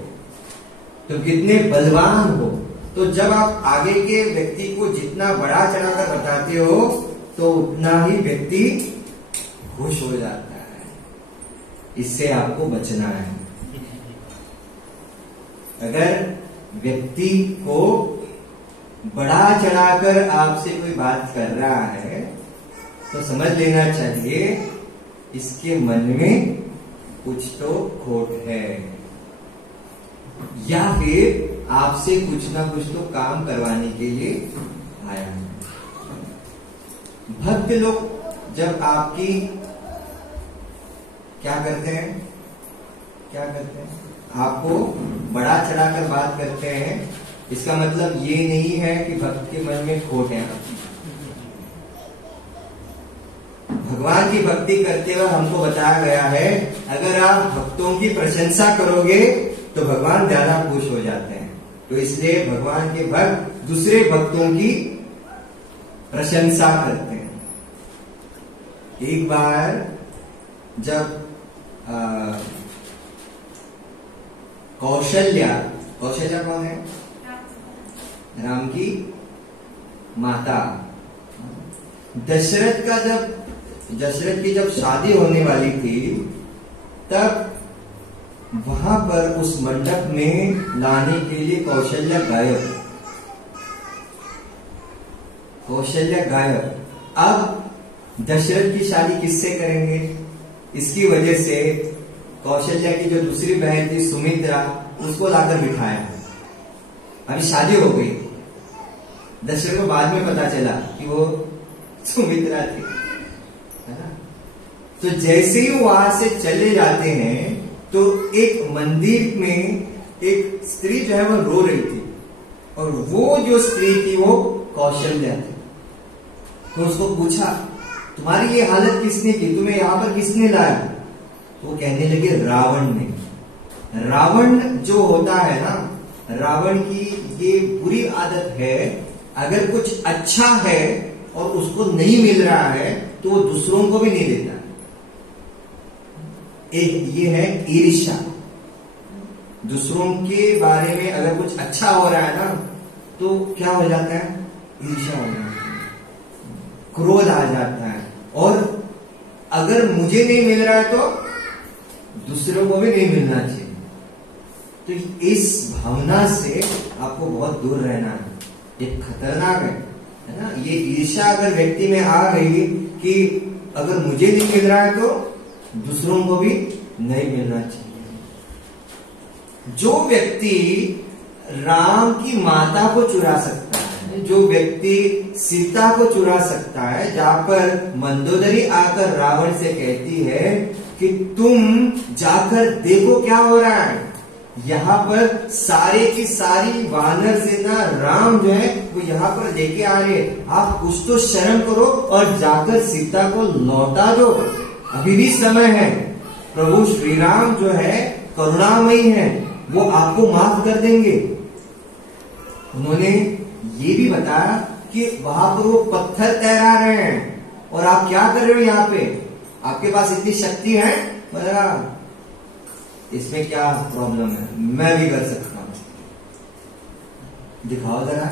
तुम कितने बलवान हो। तो जब आप आगे के व्यक्ति को जितना बड़ा चढ़ाकर बताते हो तो उतना ही व्यक्ति खुश हो जाता है। इससे आपको बचना है। अगर व्यक्ति को बड़ा चढ़ाकर आपसे कोई बात कर रहा है तो समझ लेना चाहिए इसके मन में कुछ तो खोट है, या फिर आपसे कुछ ना कुछ तो काम करवाने के लिए आया है। भक्त लोग जब आपकी क्या करते हैं, आपको बड़ा चढ़ाकर बात करते हैं, इसका मतलब ये नहीं है कि भक्त के मन में खोट है। भगवान की भक्ति करते हुए हमको बताया गया है अगर आप भक्तों की प्रशंसा करोगे तो भगवान ज्यादा खुश हो जाते हैं। तो इसलिए भगवान के भक्त दूसरे भक्तों की प्रशंसा करते हैं। एक बार जब कौशल्या कौन है? राम की माता। दशरथ की जब शादी होने वाली थी तब वहां पर उस मंडप में लाने के लिए कौशल्या गायब। अब दशरथ की शादी किससे करेंगे? इसकी वजह से कौशल्या की जो दूसरी बहन थी सुमित्रा, उसको लाकर बिठाया। अभी शादी हो गई। दशरथ को बाद में पता चला कि वो सुमित्रा थी, है ना। तो जैसे ही वहां से चले जाते हैं तो एक मंदिर में एक स्त्री जो है वो रो रही थी, और वो जो स्त्री थी वो कौशल्या थी। तो उसको पूछा तुम्हारी ये हालत किसने की, तुम्हें यहां पर किसने लाया? तो वो कहने लगे रावण ने। रावण जो होता है ना, रावण की ये बुरी आदत है, अगर कुछ अच्छा है और उसको नहीं मिल रहा है तो वो दूसरों को भी नहीं देता। एक ये है ईर्ष्या। दूसरों के बारे में अगर कुछ अच्छा हो रहा है ना तो क्या हो जाता है? ईर्ष्या हो जाता है, क्रोध आ जाता है। और अगर मुझे नहीं मिल रहा है तो दूसरों को भी नहीं मिलना चाहिए। तो इस भावना से आपको बहुत दूर रहना है। ये खतरनाक है ना। ये ईर्ष्या अगर व्यक्ति में आ गई कि अगर मुझे नहीं मिल रहा है तो दूसरों को भी नहीं मिलना चाहिए। जो व्यक्ति राम की माता को चुरा सकता है, जो व्यक्ति सीता को चुरा सकता है, जहां पर मंदोदरी आकर रावण से कहती है कि तुम जाकर देखो क्या हो रहा है, यहाँ पर सारे की सारी वानर सेना राम जो है वो यहाँ पर लेके आ रहे हैं, आप कुछ तो शर्म करो और जाकर सीता को लौटा दो, अभी भी समय है। प्रभु श्री राम जो है करुणामयी है, वो आपको माफ कर देंगे। उन्होंने ये भी बताया कि वहां पर वो पत्थर तैरा रहे हैं और आप क्या कर रहे हो यहाँ पे, आपके पास इतनी शक्ति है, बोला इसमें क्या प्रॉब्लम है, मैं भी कर सकता हूं, दिखाओ जरा।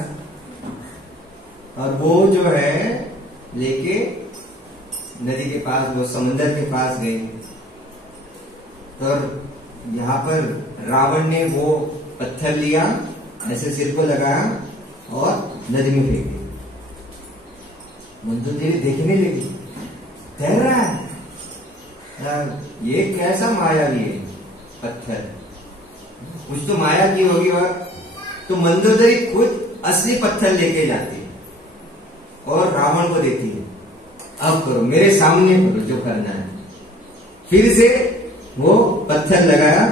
और वो जो है लेके नदी के पास, वो समुद्र के पास गए। तो यहाँ पर रावण ने वो पत्थर लिया, ऐसे सिर को लगाया और नदी में फेंक दिया। मंदोदरी देखने लगी, तैर रहा है, ये कैसा मायावी है पत्थर, कुछ तो माया की होगी। और तो मंदोदरी खुद असली पत्थर लेके जाती है और रावण को देती है, अब करो, मेरे सामने करो जो करना है। फिर से वो पत्थर लगाया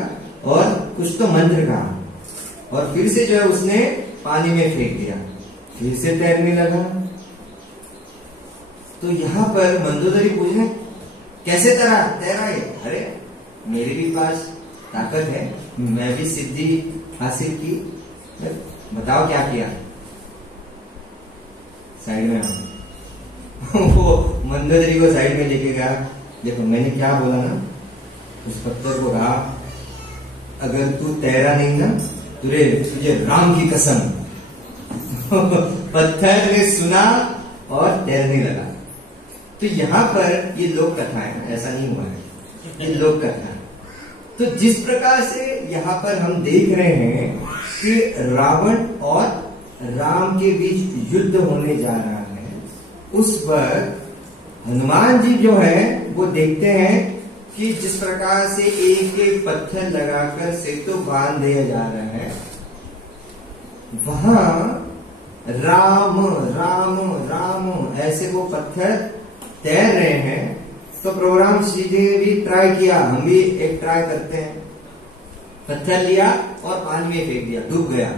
और कुछ तो मंत्र कहा और फिर से जो है उसने पानी में फेंक दिया। फिर से तैरने लगा। तो यहां पर मंदोदरी पूछने कैसे तैरा ये? अरे मेरे भी पास ताकत है, मैं भी सिद्धि हासिल की, बताओ क्या किया। साइड में वो मंदोदरी को साइड में लेके गया। देखो मैंने क्या बोला ना, उस पत्थर को कहा अगर तू तैरा नहीं ना तुझे राम की कसम। पत्थर ने सुना और तैरने लगा। तो यहां पर ये लोक कथा है, ऐसा नहीं हुआ है, ये लोक कथा है। तो जिस प्रकार से यहां पर हम देख रहे हैं कि रावण और राम के बीच युद्ध होने जा रहा है, उस पर हनुमान जी जो है वो देखते हैं कि जिस प्रकार से एक एक पत्थर लगाकर सेतु बांध दिया जा रहा है, वहां राम राम राम ऐसे वो पत्थर तैर रहे हैं। तो प्रभु राम सीधे भी ट्राई किया, हम भी एक ट्राई करते हैं। पत्थर लिया और पानी में फेंक दिया, डूब गया।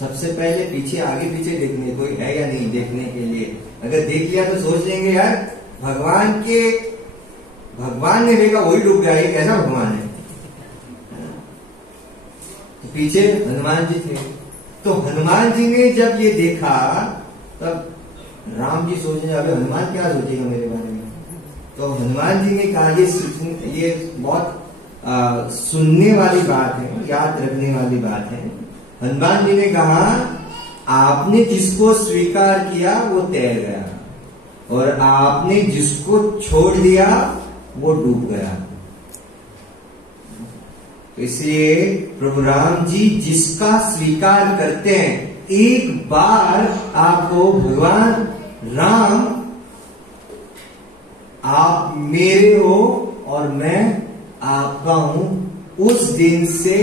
सबसे पहले पीछे आगे पीछे देखने कोई है या नहीं देखने के लिए, अगर देख लिया तो सोच लेंगे यार भगवान ने देखा वही डूब गया, ये कैसा भगवान है। तो पीछे हनुमान जी थे। तो हनुमान जी ने जब ये देखा तब राम जी सोचने अबे हनुमान क्या सोचेगा मेरे बारे में। तो हनुमान जी ने कहा ये बहुत सुनने वाली बात है, याद रखने वाली बात है। हनुमान जी ने कहा आपने जिसको स्वीकार किया वो तैर गया और आपने जिसको छोड़ दिया वो डूब गया। इसलिए प्रभु राम जी जिसका स्वीकार करते हैं, एक बार आपको भगवान राम आप मेरे हो और मैं आपका हूं, उस दिन से,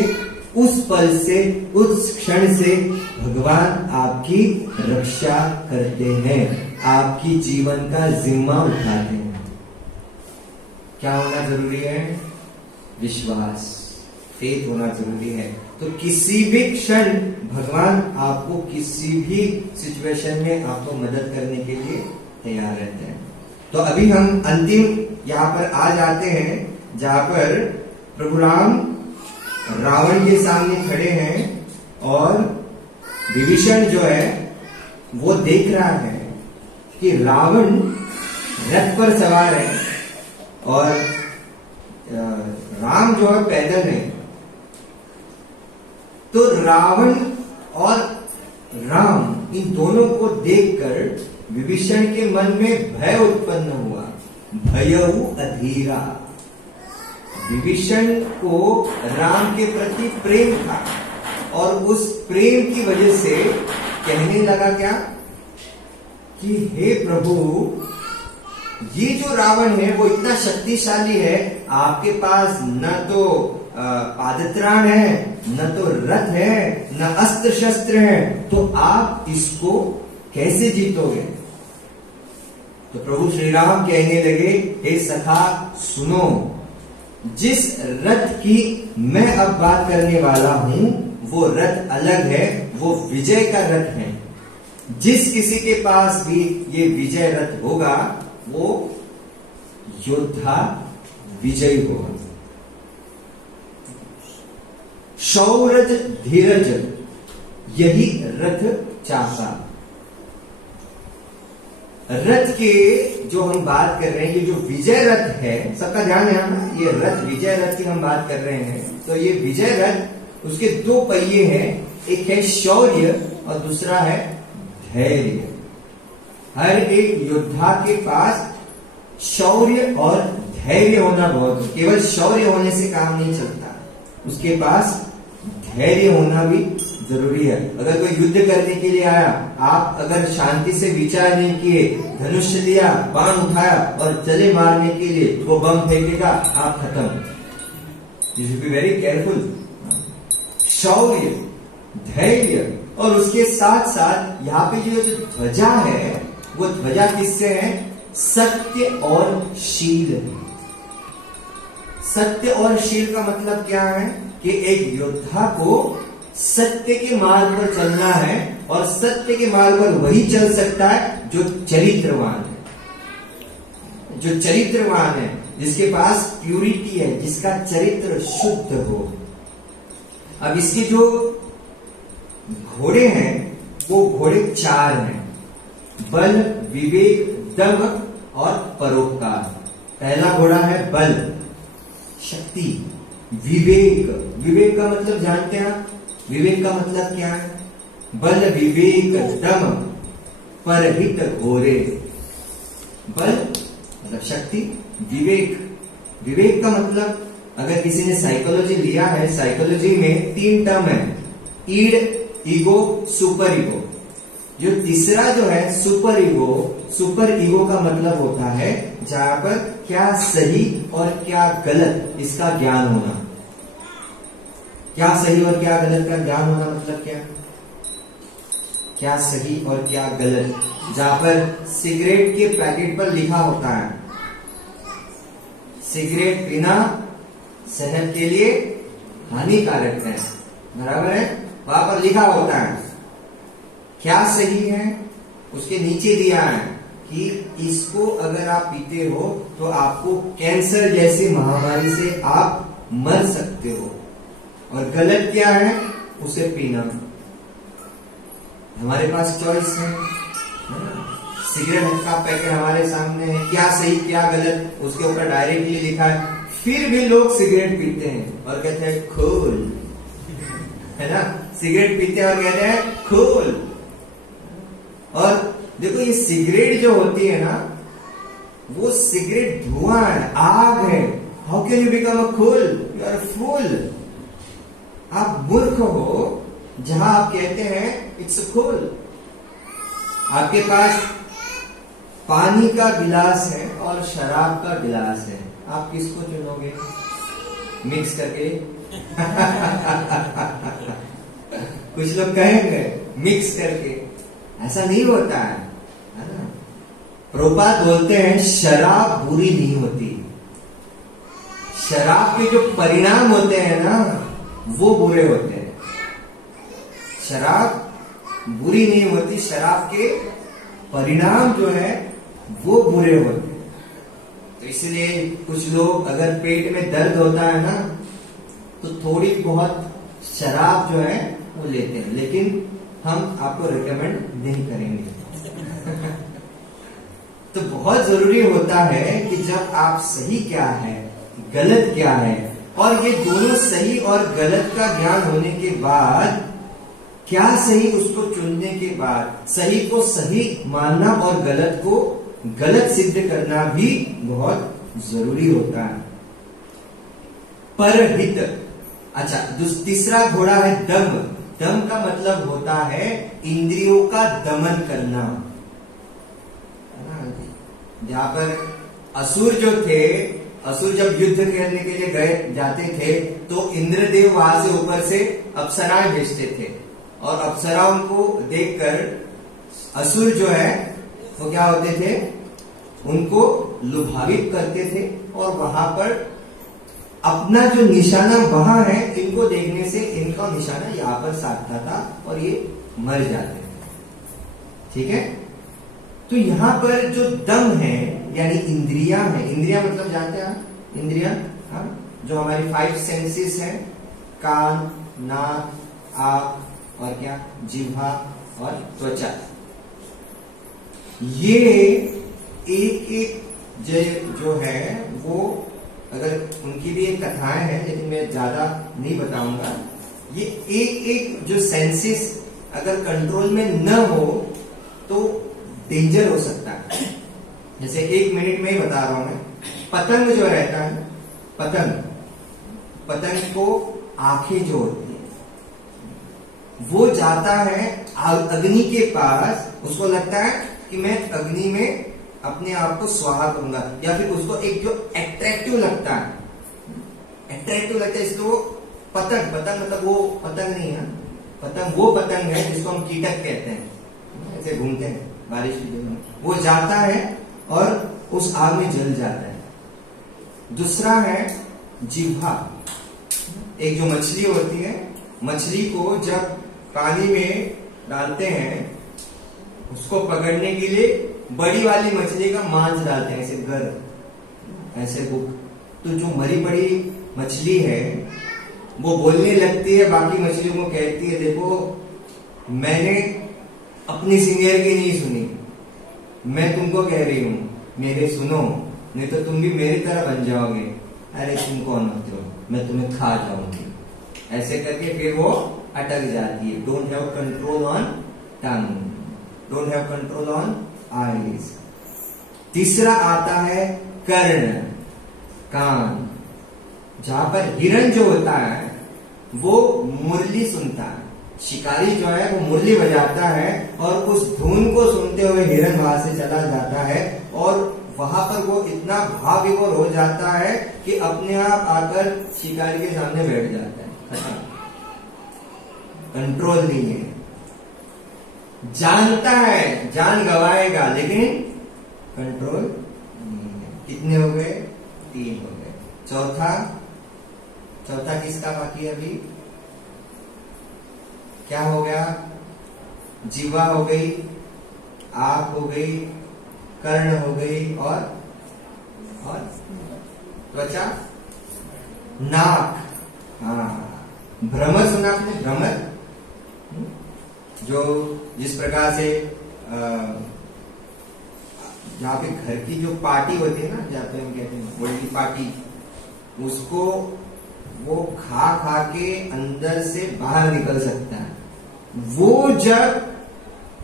उस पल से, उस क्षण से भगवान आपकी रक्षा करते हैं, आपकी जीवन का जिम्मा उठाते हैं। क्या होना जरूरी है? विश्वास, फेथ होना जरूरी है। तो किसी भी क्षण भगवान आपको किसी भी सिचुएशन में आपको मदद करने के लिए तैयार रहते हैं। तो अभी हम अंतिम यहाँ पर आ जाते हैं जहां पर प्रभु राम रावण के सामने खड़े हैं और विभीषण जो है वो देख रहा है कि रावण रथ पर सवार है और राम जो है पैदल है। तो रावण और राम इन दोनों को देखकर विभीषण के मन में भय उत्पन्न हुआ, भयउ अधीरा। विभीषण को राम के प्रति प्रेम था और उस प्रेम की वजह से कहने लगा क्या कि हे प्रभु, ये जो रावण है वो इतना शक्तिशाली है, आपके पास न तो पादत्राण है, न तो रथ है, न अस्त्र शस्त्र है, तो आप इसको कैसे जीतोगे? तो प्रभु श्री राम कहने लगे, हे सखा सुनो, जिस रथ की मैं अब बात करने वाला हूं वो रथ अलग है, वो विजय का रथ है। जिस किसी के पास भी ये विजय रथ होगा वो योद्धा विजयी होगा। शौर्य धीरज यही रथ चाहता। रथ के जो हम बात कर रहे हैं, ये जो विजय रथ है, सबका ध्यान है ना, ये रथ विजय रथ की हम बात कर रहे हैं। तो ये विजय रथ, उसके दो पहिए हैं, एक है शौर्य और दूसरा है धैर्य। हर एक योद्धा के पास शौर्य और धैर्य होना बहुत, केवल शौर्य होने से काम नहीं चलता, उसके पास धैर्य होना भी जरूरी है। अगर कोई युद्ध करने के लिए आया, आप अगर शांति से विचार नहीं किए, धनुष्य लिया, बाण उठाया और चले मारने के लिए, वो बम फेंकेगा, आप खत्म। You should be very careful. शौर्य, धैर्य और उसके साथ साथ यहाँ पे जो ध्वजा है, वो ध्वजा किससे है? सत्य और शील है। सत्य और शील का मतलब क्या है कि एक योद्धा को सत्य के मार्ग पर चलना है, और सत्य के मार्ग पर वही चल सकता है जो चरित्रवान है, जो चरित्रवान है, जिसके पास प्यूरिटी है, जिसका चरित्र शुद्ध हो। अब इसके जो घोड़े हैं वो घोड़े 4 हैं, बल, विवेक, दम और परोपकार। पहला घोड़ा है बल, शक्ति। विवेक, विवेक का मतलब जानते हैं आप? विवेक का मतलब क्या है? बल, विवेक, दम, परहित घोरे। बल मतलब शक्ति, विवेक, विवेक का मतलब अगर किसी ने साइकोलॉजी लिया है, साइकोलॉजी में 3 टर्म है, ईड, ईगो, सुपर ईगो। जो तीसरा जो है सुपर ईगो, सुपर ईगो का मतलब होता है जहां पर क्या सही और क्या गलत इसका ज्ञान होना। क्या सही और क्या गलत का ज्ञान होना मतलब क्या? क्या सही और क्या गलत, जहां पर सिगरेट के पैकेट पर लिखा होता है सिगरेट पीना सेहत के लिए हानिकारक है, बराबर है, वहां पर लिखा होता है। क्या सही है? उसके नीचे दिया है कि इसको अगर आप पीते हो तो आपको कैंसर जैसी महामारी से आप मर सकते हो। और गलत क्या है? उसे पीना। हमारे पास चॉइस है ना? सिगरेट का पैकेट हमारे सामने है, क्या सही क्या गलत उसके ऊपर डायरेक्टली लिखा है, फिर भी लोग सिगरेट पीते हैं और कहते हैं कूल, है ना? सिगरेट पीते हैं और कहते हैं कूल। और देखो ये सिगरेट जो होती है ना, वो सिगरेट धुआं है, आग है। How can you become a cool? You are fool. आप मूर्ख हो जहां आप कहते हैं इट्स कूल। आपके पास पानी का गिलास है और शराब का गिलास है, आप किसको चुनोगे मिक्स करके? कुछ लोग कहेंगे मिक्स करके, ऐसा नहीं होता है ना? प्रभुपाद बोलते हैं शराब बुरी नहीं होती, शराब के जो परिणाम होते हैं ना वो बुरे होते हैं। शराब बुरी नहीं होती, शराब के परिणाम जो है वो बुरे होते हैं। तो इसलिए कुछ लोग अगर पेट में दर्द होता है ना तो थोड़ी बहुत शराब जो है वो लेते हैं, लेकिन हम आपको रिकमेंड नहीं करेंगे। तो बहुत जरूरी होता है कि जब आप सही क्या है गलत क्या है, और ये दोनों सही और गलत का ज्ञान होने के बाद, क्या सही उसको चुनने के बाद सही को सही मानना और गलत को गलत सिद्ध करना भी बहुत जरूरी होता है। परहित। अच्छा, तीसरा घोड़ा है दम। दम का मतलब होता है इंद्रियों का दमन करना। जहां पर असुर जो थे, असुर जब युद्ध करने के लिए गए जाते थे तो इंद्रदेव वहां से ऊपर से अप्सराएं भेजते थे, और अप्सराओं को देखकर असुर जो है वो क्या होते थे, उनको लुभावित करते थे, और वहां पर अपना जो निशाना वहां है, इनको देखने से इनका निशाना यहां पर साधता था और ये मर जाते थे। ठीक है, तो यहां पर जो दम है यानी इंद्रियां है, इंद्रिया मतलब जानते हैं इंद्रिया, जो हमारी 5 सेंसेस है, कान, नाक, आंख और क्या, जिह्वा और त्वचा। ये एक एक जो है वो, अगर उनकी भी एक कथाएं हैं लेकिन मैं ज्यादा नहीं बताऊंगा। ये एक एक जो सेंसेस अगर कंट्रोल में न हो तो डेंजर हो सकता है। जैसे 1 मिनट में ही बता रहा हूं मैं, पतंग जो रहता है, पतंग को आंखें जो होती है वो जाता है अग्नि के पास, उसको लगता है कि मैं अग्नि में अपने आप को स्वाहा करूंगा, या फिर उसको एक जो अट्रैक्टिव लगता है, इसलिए वो पतंग मतलब वो पतंग नहीं है, पतंग वो पतंग है जिसको हम कीटक कहते हैं, ऐसे घूमते हैं बारिश के दिन में, वो जाता है और उस आग में जल जाता है। दूसरा है जिह्वा, एक जो मछली होती है मछली को जब पानी में डालते हैं, उसको पकड़ने के लिए बड़ी वाली मछली का मांस डालते हैं, ऐसे गर, ऐसे बुक। तो जो मरी पड़ी मछली है वो बोलने लगती है, बाकी मछलियों को कहती है, देखो मैंने अपनी सीनियर की नहीं सुनी, मैं तुमको कह रही हूं, मेरे सुनो, नहीं तो तुम भी मेरी तरह बन जाओगे। अरे तुम कौन होते हो, मैं तुम्हें खा जाऊंगी। ऐसे करके फिर वो अटक जाती है। Don't have control on tongue, don't have control on eyes. तीसरा आता है कर्ण, कान, जहां पर हिरण जो होता है वो मुरली सुनता है। शिकारी जो है वो मुरली बजाता है और उस धुन को सुनते हुए हिरण वहां से चला जाता है और वहां पर वो इतना भाव विभोर हो जाता है कि अपने आप आकर शिकारी के सामने बैठ जाता है। कंट्रोल नहीं है, जानता है जान गवाएगा लेकिन कंट्रोल नहीं है। कितने हो गए? 3 हो गए। चौथा किसका बाकी है अभी? क्या हो गया? जीवा हो गई, आंख हो गई, कर्ण हो गई और त्वचा, नाक। हाँ, भ्रमर सुना आपने? भ्रमर जो जिस प्रकार से जहाँ पे घर की जो पार्टी होती है ना, जहाँ पे हम कहते हैं बड़ी पार्टी, उसको वो खा खा के अंदर से बाहर निकल सकता है। वो जब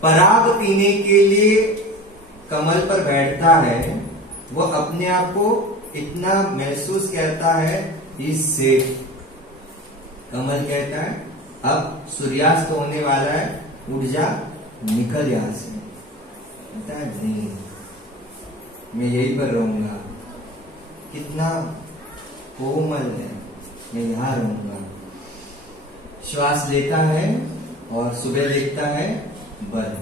पराग पीने के लिए कमल पर बैठता है, वो अपने आप को इतना महसूस करता है, इज सेफ। कमल कहता है अब सूर्यास्त होने वाला है, उठ जा, निकल यहां से। कहता है नहीं, मैं यहीं पर रहूंगा। कितना कोमल है, मैं यहां रहूंगा। श्वास लेता है और सुबह देखता है बंद।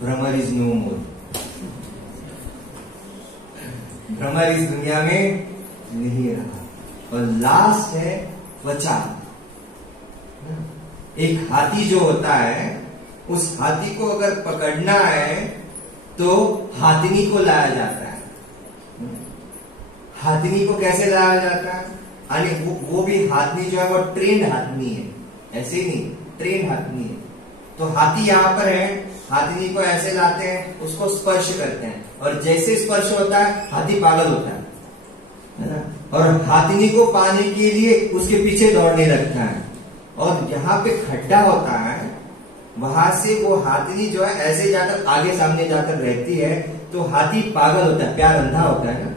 भ्रमर इज नो मोर। भ्रमर इस दुनिया में नहीं रहा। और लास्ट है त्वचा। एक हाथी जो होता है, उस हाथी को अगर पकड़ना है तो हाथिनी को लाया जाता है। हाथिनी को कैसे लाया जाता है? यानी वो भी हाथनी जो है वो ट्रेंड हाथनी है, ऐसे ही नहीं, ट्रेंड हाथनी है। तो हाथी यहाँ पर है, हाथिनी को ऐसे लाते हैं, उसको स्पर्श करते हैं और जैसे स्पर्श होता है हाथी पागल होता है ना। और हाथिनी को पाने के लिए उसके पीछे दौड़ने लगता है। और यहाँ पे खड्डा होता है, वहां से वो हाथिनी जो है ऐसे जाकर आगे सामने जाकर रहती है, तो हाथी पागल होता है, प्यार अंधा होता है ना।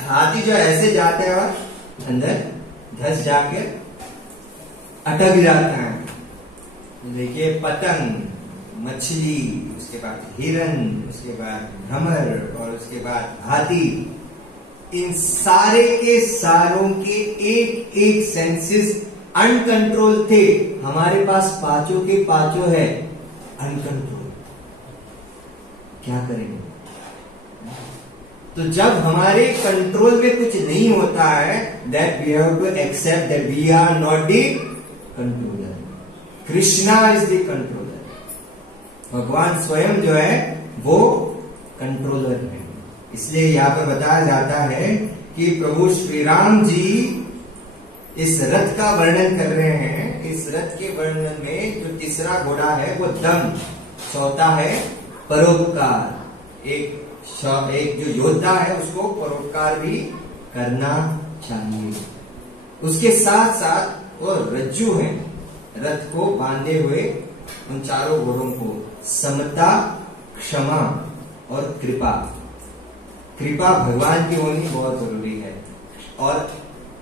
हाथी जो ऐसे जाते हैं और अंदर धस जाके अटक जाता है। देखिए पतंग, मछली, उसके बाद हिरन, उसके बाद भ्रमर और उसके बाद हाथी, इन सारे के सारों के एक एक सेंसेस अनकंट्रोल थे। हमारे पास पांचों के पांचों है अनकंट्रोल। क्या करेंगे? तो जब हमारे कंट्रोल में कुछ नहीं होता है, that we have to accept that we are not the controller. Krishna is the controller. भगवान स्वयं जो है वो कंट्रोलर है। इसलिए यहाँ पर बताया जाता है कि प्रभु श्री राम जी इस रथ का वर्णन कर रहे हैं। इस रथ के वर्णन में जो तीसरा घोड़ा है वो दम, चौथा है परोपकार। एक जो योद्धा है उसको परोपकार भी करना चाहिए। उसके साथ साथ वो रज्जू है, रथ को बांधे हुए उन चारों घोड़ों को समता, क्षमा और कृपा। कृपा भगवान की होनी बहुत जरूरी है। और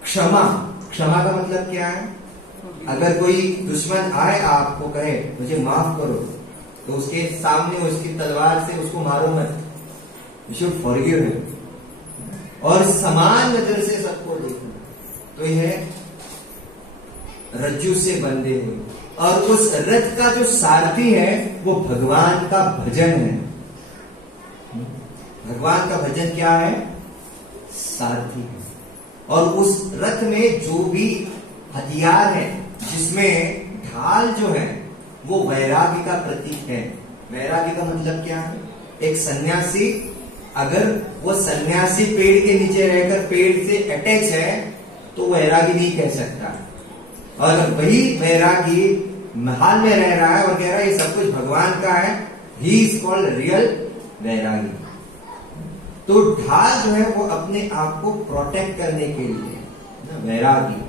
क्षमा, क्षमा का मतलब क्या है? अगर कोई दुश्मन आए आपको कहे मुझे माफ करो, तो उसके सामने उसकी तलवार से उसको मारो मत। You should forgive him। और समान नजर से सबको देखना। तो यह रज्जू से बंधे हुए, और उस रथ का जो सारथी है वो भगवान का भजन है। भगवान का भजन क्या है? सारथी है। और उस रथ में जो भी हथियार है, जिसमें ढाल जो है वो वैराग्य का प्रतीक है। वैराग्य का मतलब क्या है? एक सन्यासी, अगर वो सन्यासी पेड़ के नीचे रहकर पेड़ से अटैच है तो वैरागी नहीं कह सकता। और वही वैरागी महल में रह रहा है और कह रहा है ये सब कुछ भगवान का है, ही इज कॉल्ड रियल वैरागी। तो ढाल जो है वो अपने आप को प्रोटेक्ट करने के लिए वैरागी।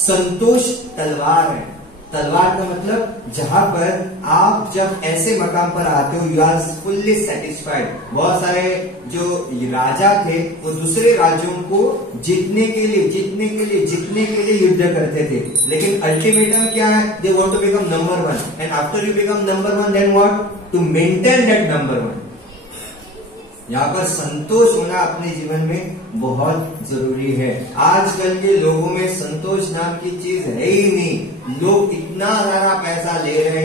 संतोष तलवार है। तलवार का मतलब जहां पर आप जब ऐसे मकाम पर आते हो, यू आर फुल्ली सेटिस्फाइड। बहुत सारे जो राजा थे वो दूसरे राज्यों को जीतने के लिए युद्ध करते थे, लेकिन अल्टीमेटम क्या है? They want to become number 1 and after you become number 1 then what? To maintain that number 1। यहाँ पर संतोष होना अपने जीवन में बहुत जरूरी है। आजकल के लोगों में संतोष नाम की चीज है ही नहीं। लोग इतना सारा पैसा ले रहे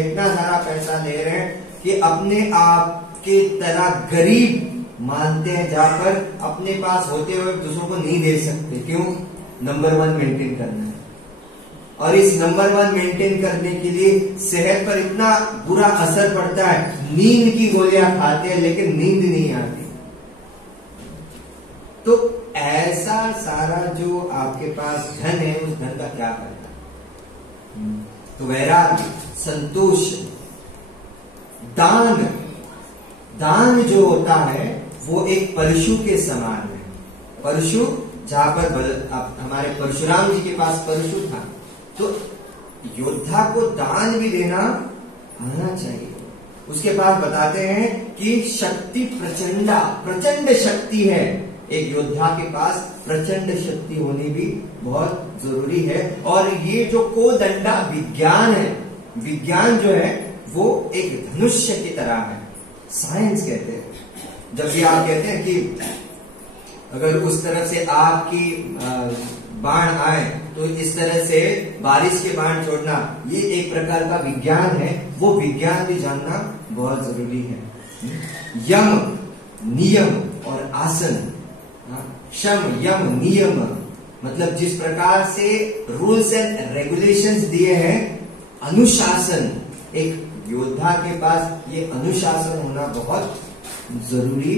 हैं कि अपने आप के तरह गरीब मानते हैं, जहां पर अपने पास होते हुए दूसरों को नहीं दे सकते। क्यों? नंबर 1 मेंटेन करना है। और इस नंबर 1 मेंटेन करने के लिए सेहत पर इतना बुरा असर पड़ता है। नींद की गोलियां खाते हैं लेकिन नींद नहीं आती। तो ऐसा सारा जो आपके पास धन है, उस धन का क्या करना? तो वैराग्य, संतोष, दान जो होता है वो एक परशु के समान है। परशु, जहां पर हमारे परशुराम जी के पास परशु था, तो योद्धा को दान भी देना आना चाहिए। उसके पास बताते हैं कि शक्ति प्रचंड शक्ति है। एक योद्धा के पास प्रचंड शक्ति होनी भी बहुत जरूरी है। और ये जो कोदंडा विज्ञान है, विज्ञान जो है वो एक धनुष्य की तरह है। साइंस कहते हैं। जब भी आप कहते हैं कि अगर उस तरफ से आपकी बाण आए तो इस तरह से बारिश के बाण छोड़ना, ये एक प्रकार का विज्ञान है। वो विज्ञान भी जानना बहुत जरूरी है। यम, नियम और आसन, शम, यम, नियम मतलब जिस प्रकार से रूल्स एंड रेगुलेशंस दिए हैं, अनुशासन, एक योद्धा के पास ये अनुशासन होना बहुत जरूरी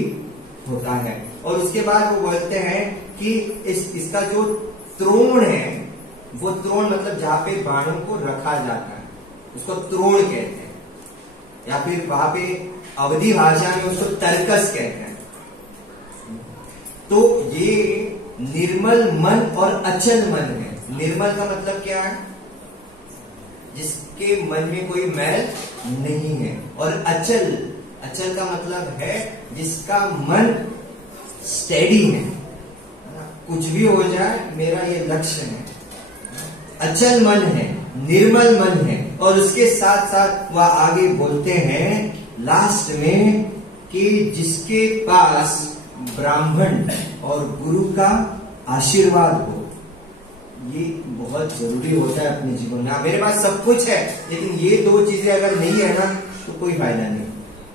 होता है। और उसके बाद वो बोलते हैं कि इसका जो त्रोण है, वो त्रोण मतलब जहां पे बाणों को रखा जाता है उसको त्रोण कहते हैं, या फिर वहां पे अवधी भाषा में उसको तर्कस कहते हैं। तो ये निर्मल मन और अचल मन है। निर्मल का मतलब क्या है? जिसके मन में कोई मैल नहीं है। और अचल का मतलब है जिसका मन स्टेडी है, कुछ भी हो जाए मेरा ये लक्ष्य है। अचल मन है, निर्मल मन है। और उसके साथ साथ वह आगे बोलते हैं लास्ट में कि जिसके पास ब्राह्मण और गुरु का आशीर्वाद हो। ये बहुत जरूरी होता है अपने जीवन में। मेरे पास सब कुछ है लेकिन ये 2 चीजें अगर नहीं है ना तो कोई फायदा नहीं।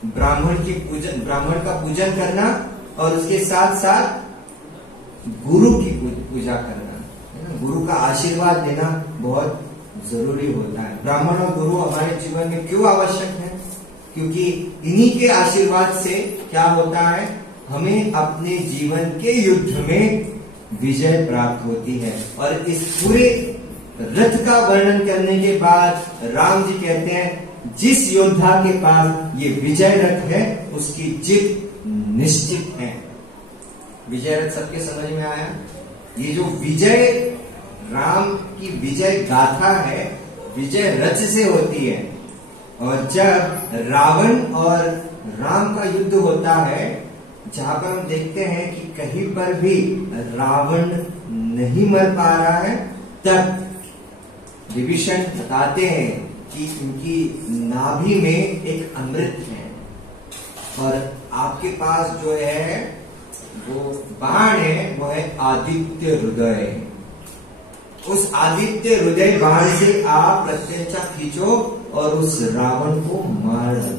ब्राह्मण का पूजन करना और उसके साथ साथ गुरु की पूजा करना, गुरु का आशीर्वाद लेना बहुत जरूरी होता है। ब्राह्मण और गुरु हमारे जीवन में क्यों आवश्यक है? क्योंकि इन्हीं के आशीर्वाद से क्या होता है, हमें अपने जीवन के युद्ध में विजय प्राप्त होती है। और इस पूरे रथ का वर्णन करने के बाद राम जी कहते हैं जिस योद्धा के पास ये विजय रथ है उसकी जीत निश्चित है। विजय रथ सबके समझ में आया? ये जो विजय, राम की विजय गाथा है, विजय रथ से होती है। और जब रावण और राम का युद्ध होता है, जहां पर हम देखते हैं कि कहीं पर भी रावण नहीं मर पा रहा है, तब विभीषण बताते हैं कि उनकी नाभि में एक अमृत है और आपके पास जो है वो बाण है, वो है आदित्य हृदय। उस आदित्य हृदय बाण से आप प्रत्यंचा खींचो और उस रावण को मार दो।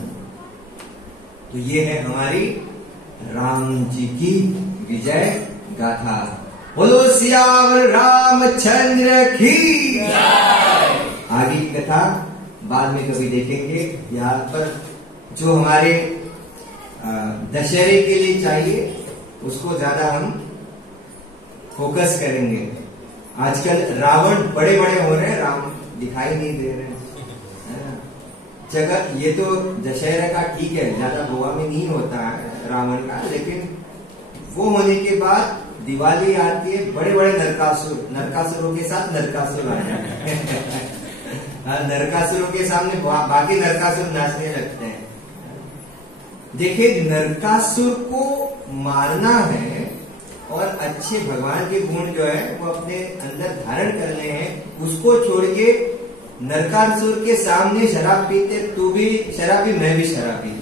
तो ये है हमारी राम जी की विजय गाथा। बोलो सियावर रामचंद्र की। आगे की कथा बाद में कभी देखेंगे। यहाँ पर जो हमारे दशहरे के लिए चाहिए उसको ज्यादा हम फोकस करेंगे। आजकल रावण बड़े बड़े हो रहे हैं, राम दिखाई नहीं दे रहे हैं। जगह ये तो दशहरा का ठीक है, ज्यादा गोवा में नहीं होता है रावण का, लेकिन वो होने के बाद दिवाली आती है, बड़े बड़े नरकासुरों के साथ नरकासुर आ जाते हैं। नरकासुरों के सामने बाकी नरकासुर नाचने लगते हैं। देखिए, नरकासुर को मारना है और अच्छे भगवान के गुण जो है वो अपने अंदर धारण करने हैं। उसको छोड़ के नरकासुर के सामने शराब पीते, तू भी शराबी मैं भी शराबी,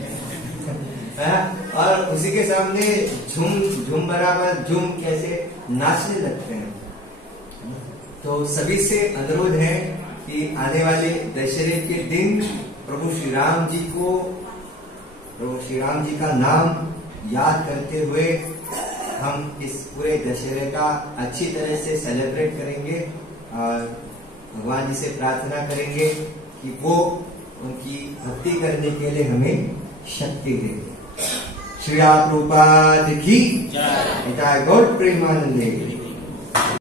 और उसी के सामने झूम बराबर झूम कैसे नाचने लगते हैं। तो सभी से अनुरोध है कि आने वाले दशहरे के दिन प्रभु श्री राम जी का नाम याद करते हुए हम इस पूरे दशहरे का अच्छी तरह से सेलिब्रेट करेंगे और भगवान जी से प्रार्थना करेंगे कि वो उनकी भक्ति करने के लिए हमें शक्ति देंगे। श्री प्रभुपाद की जय। गौर प्रेमानंद।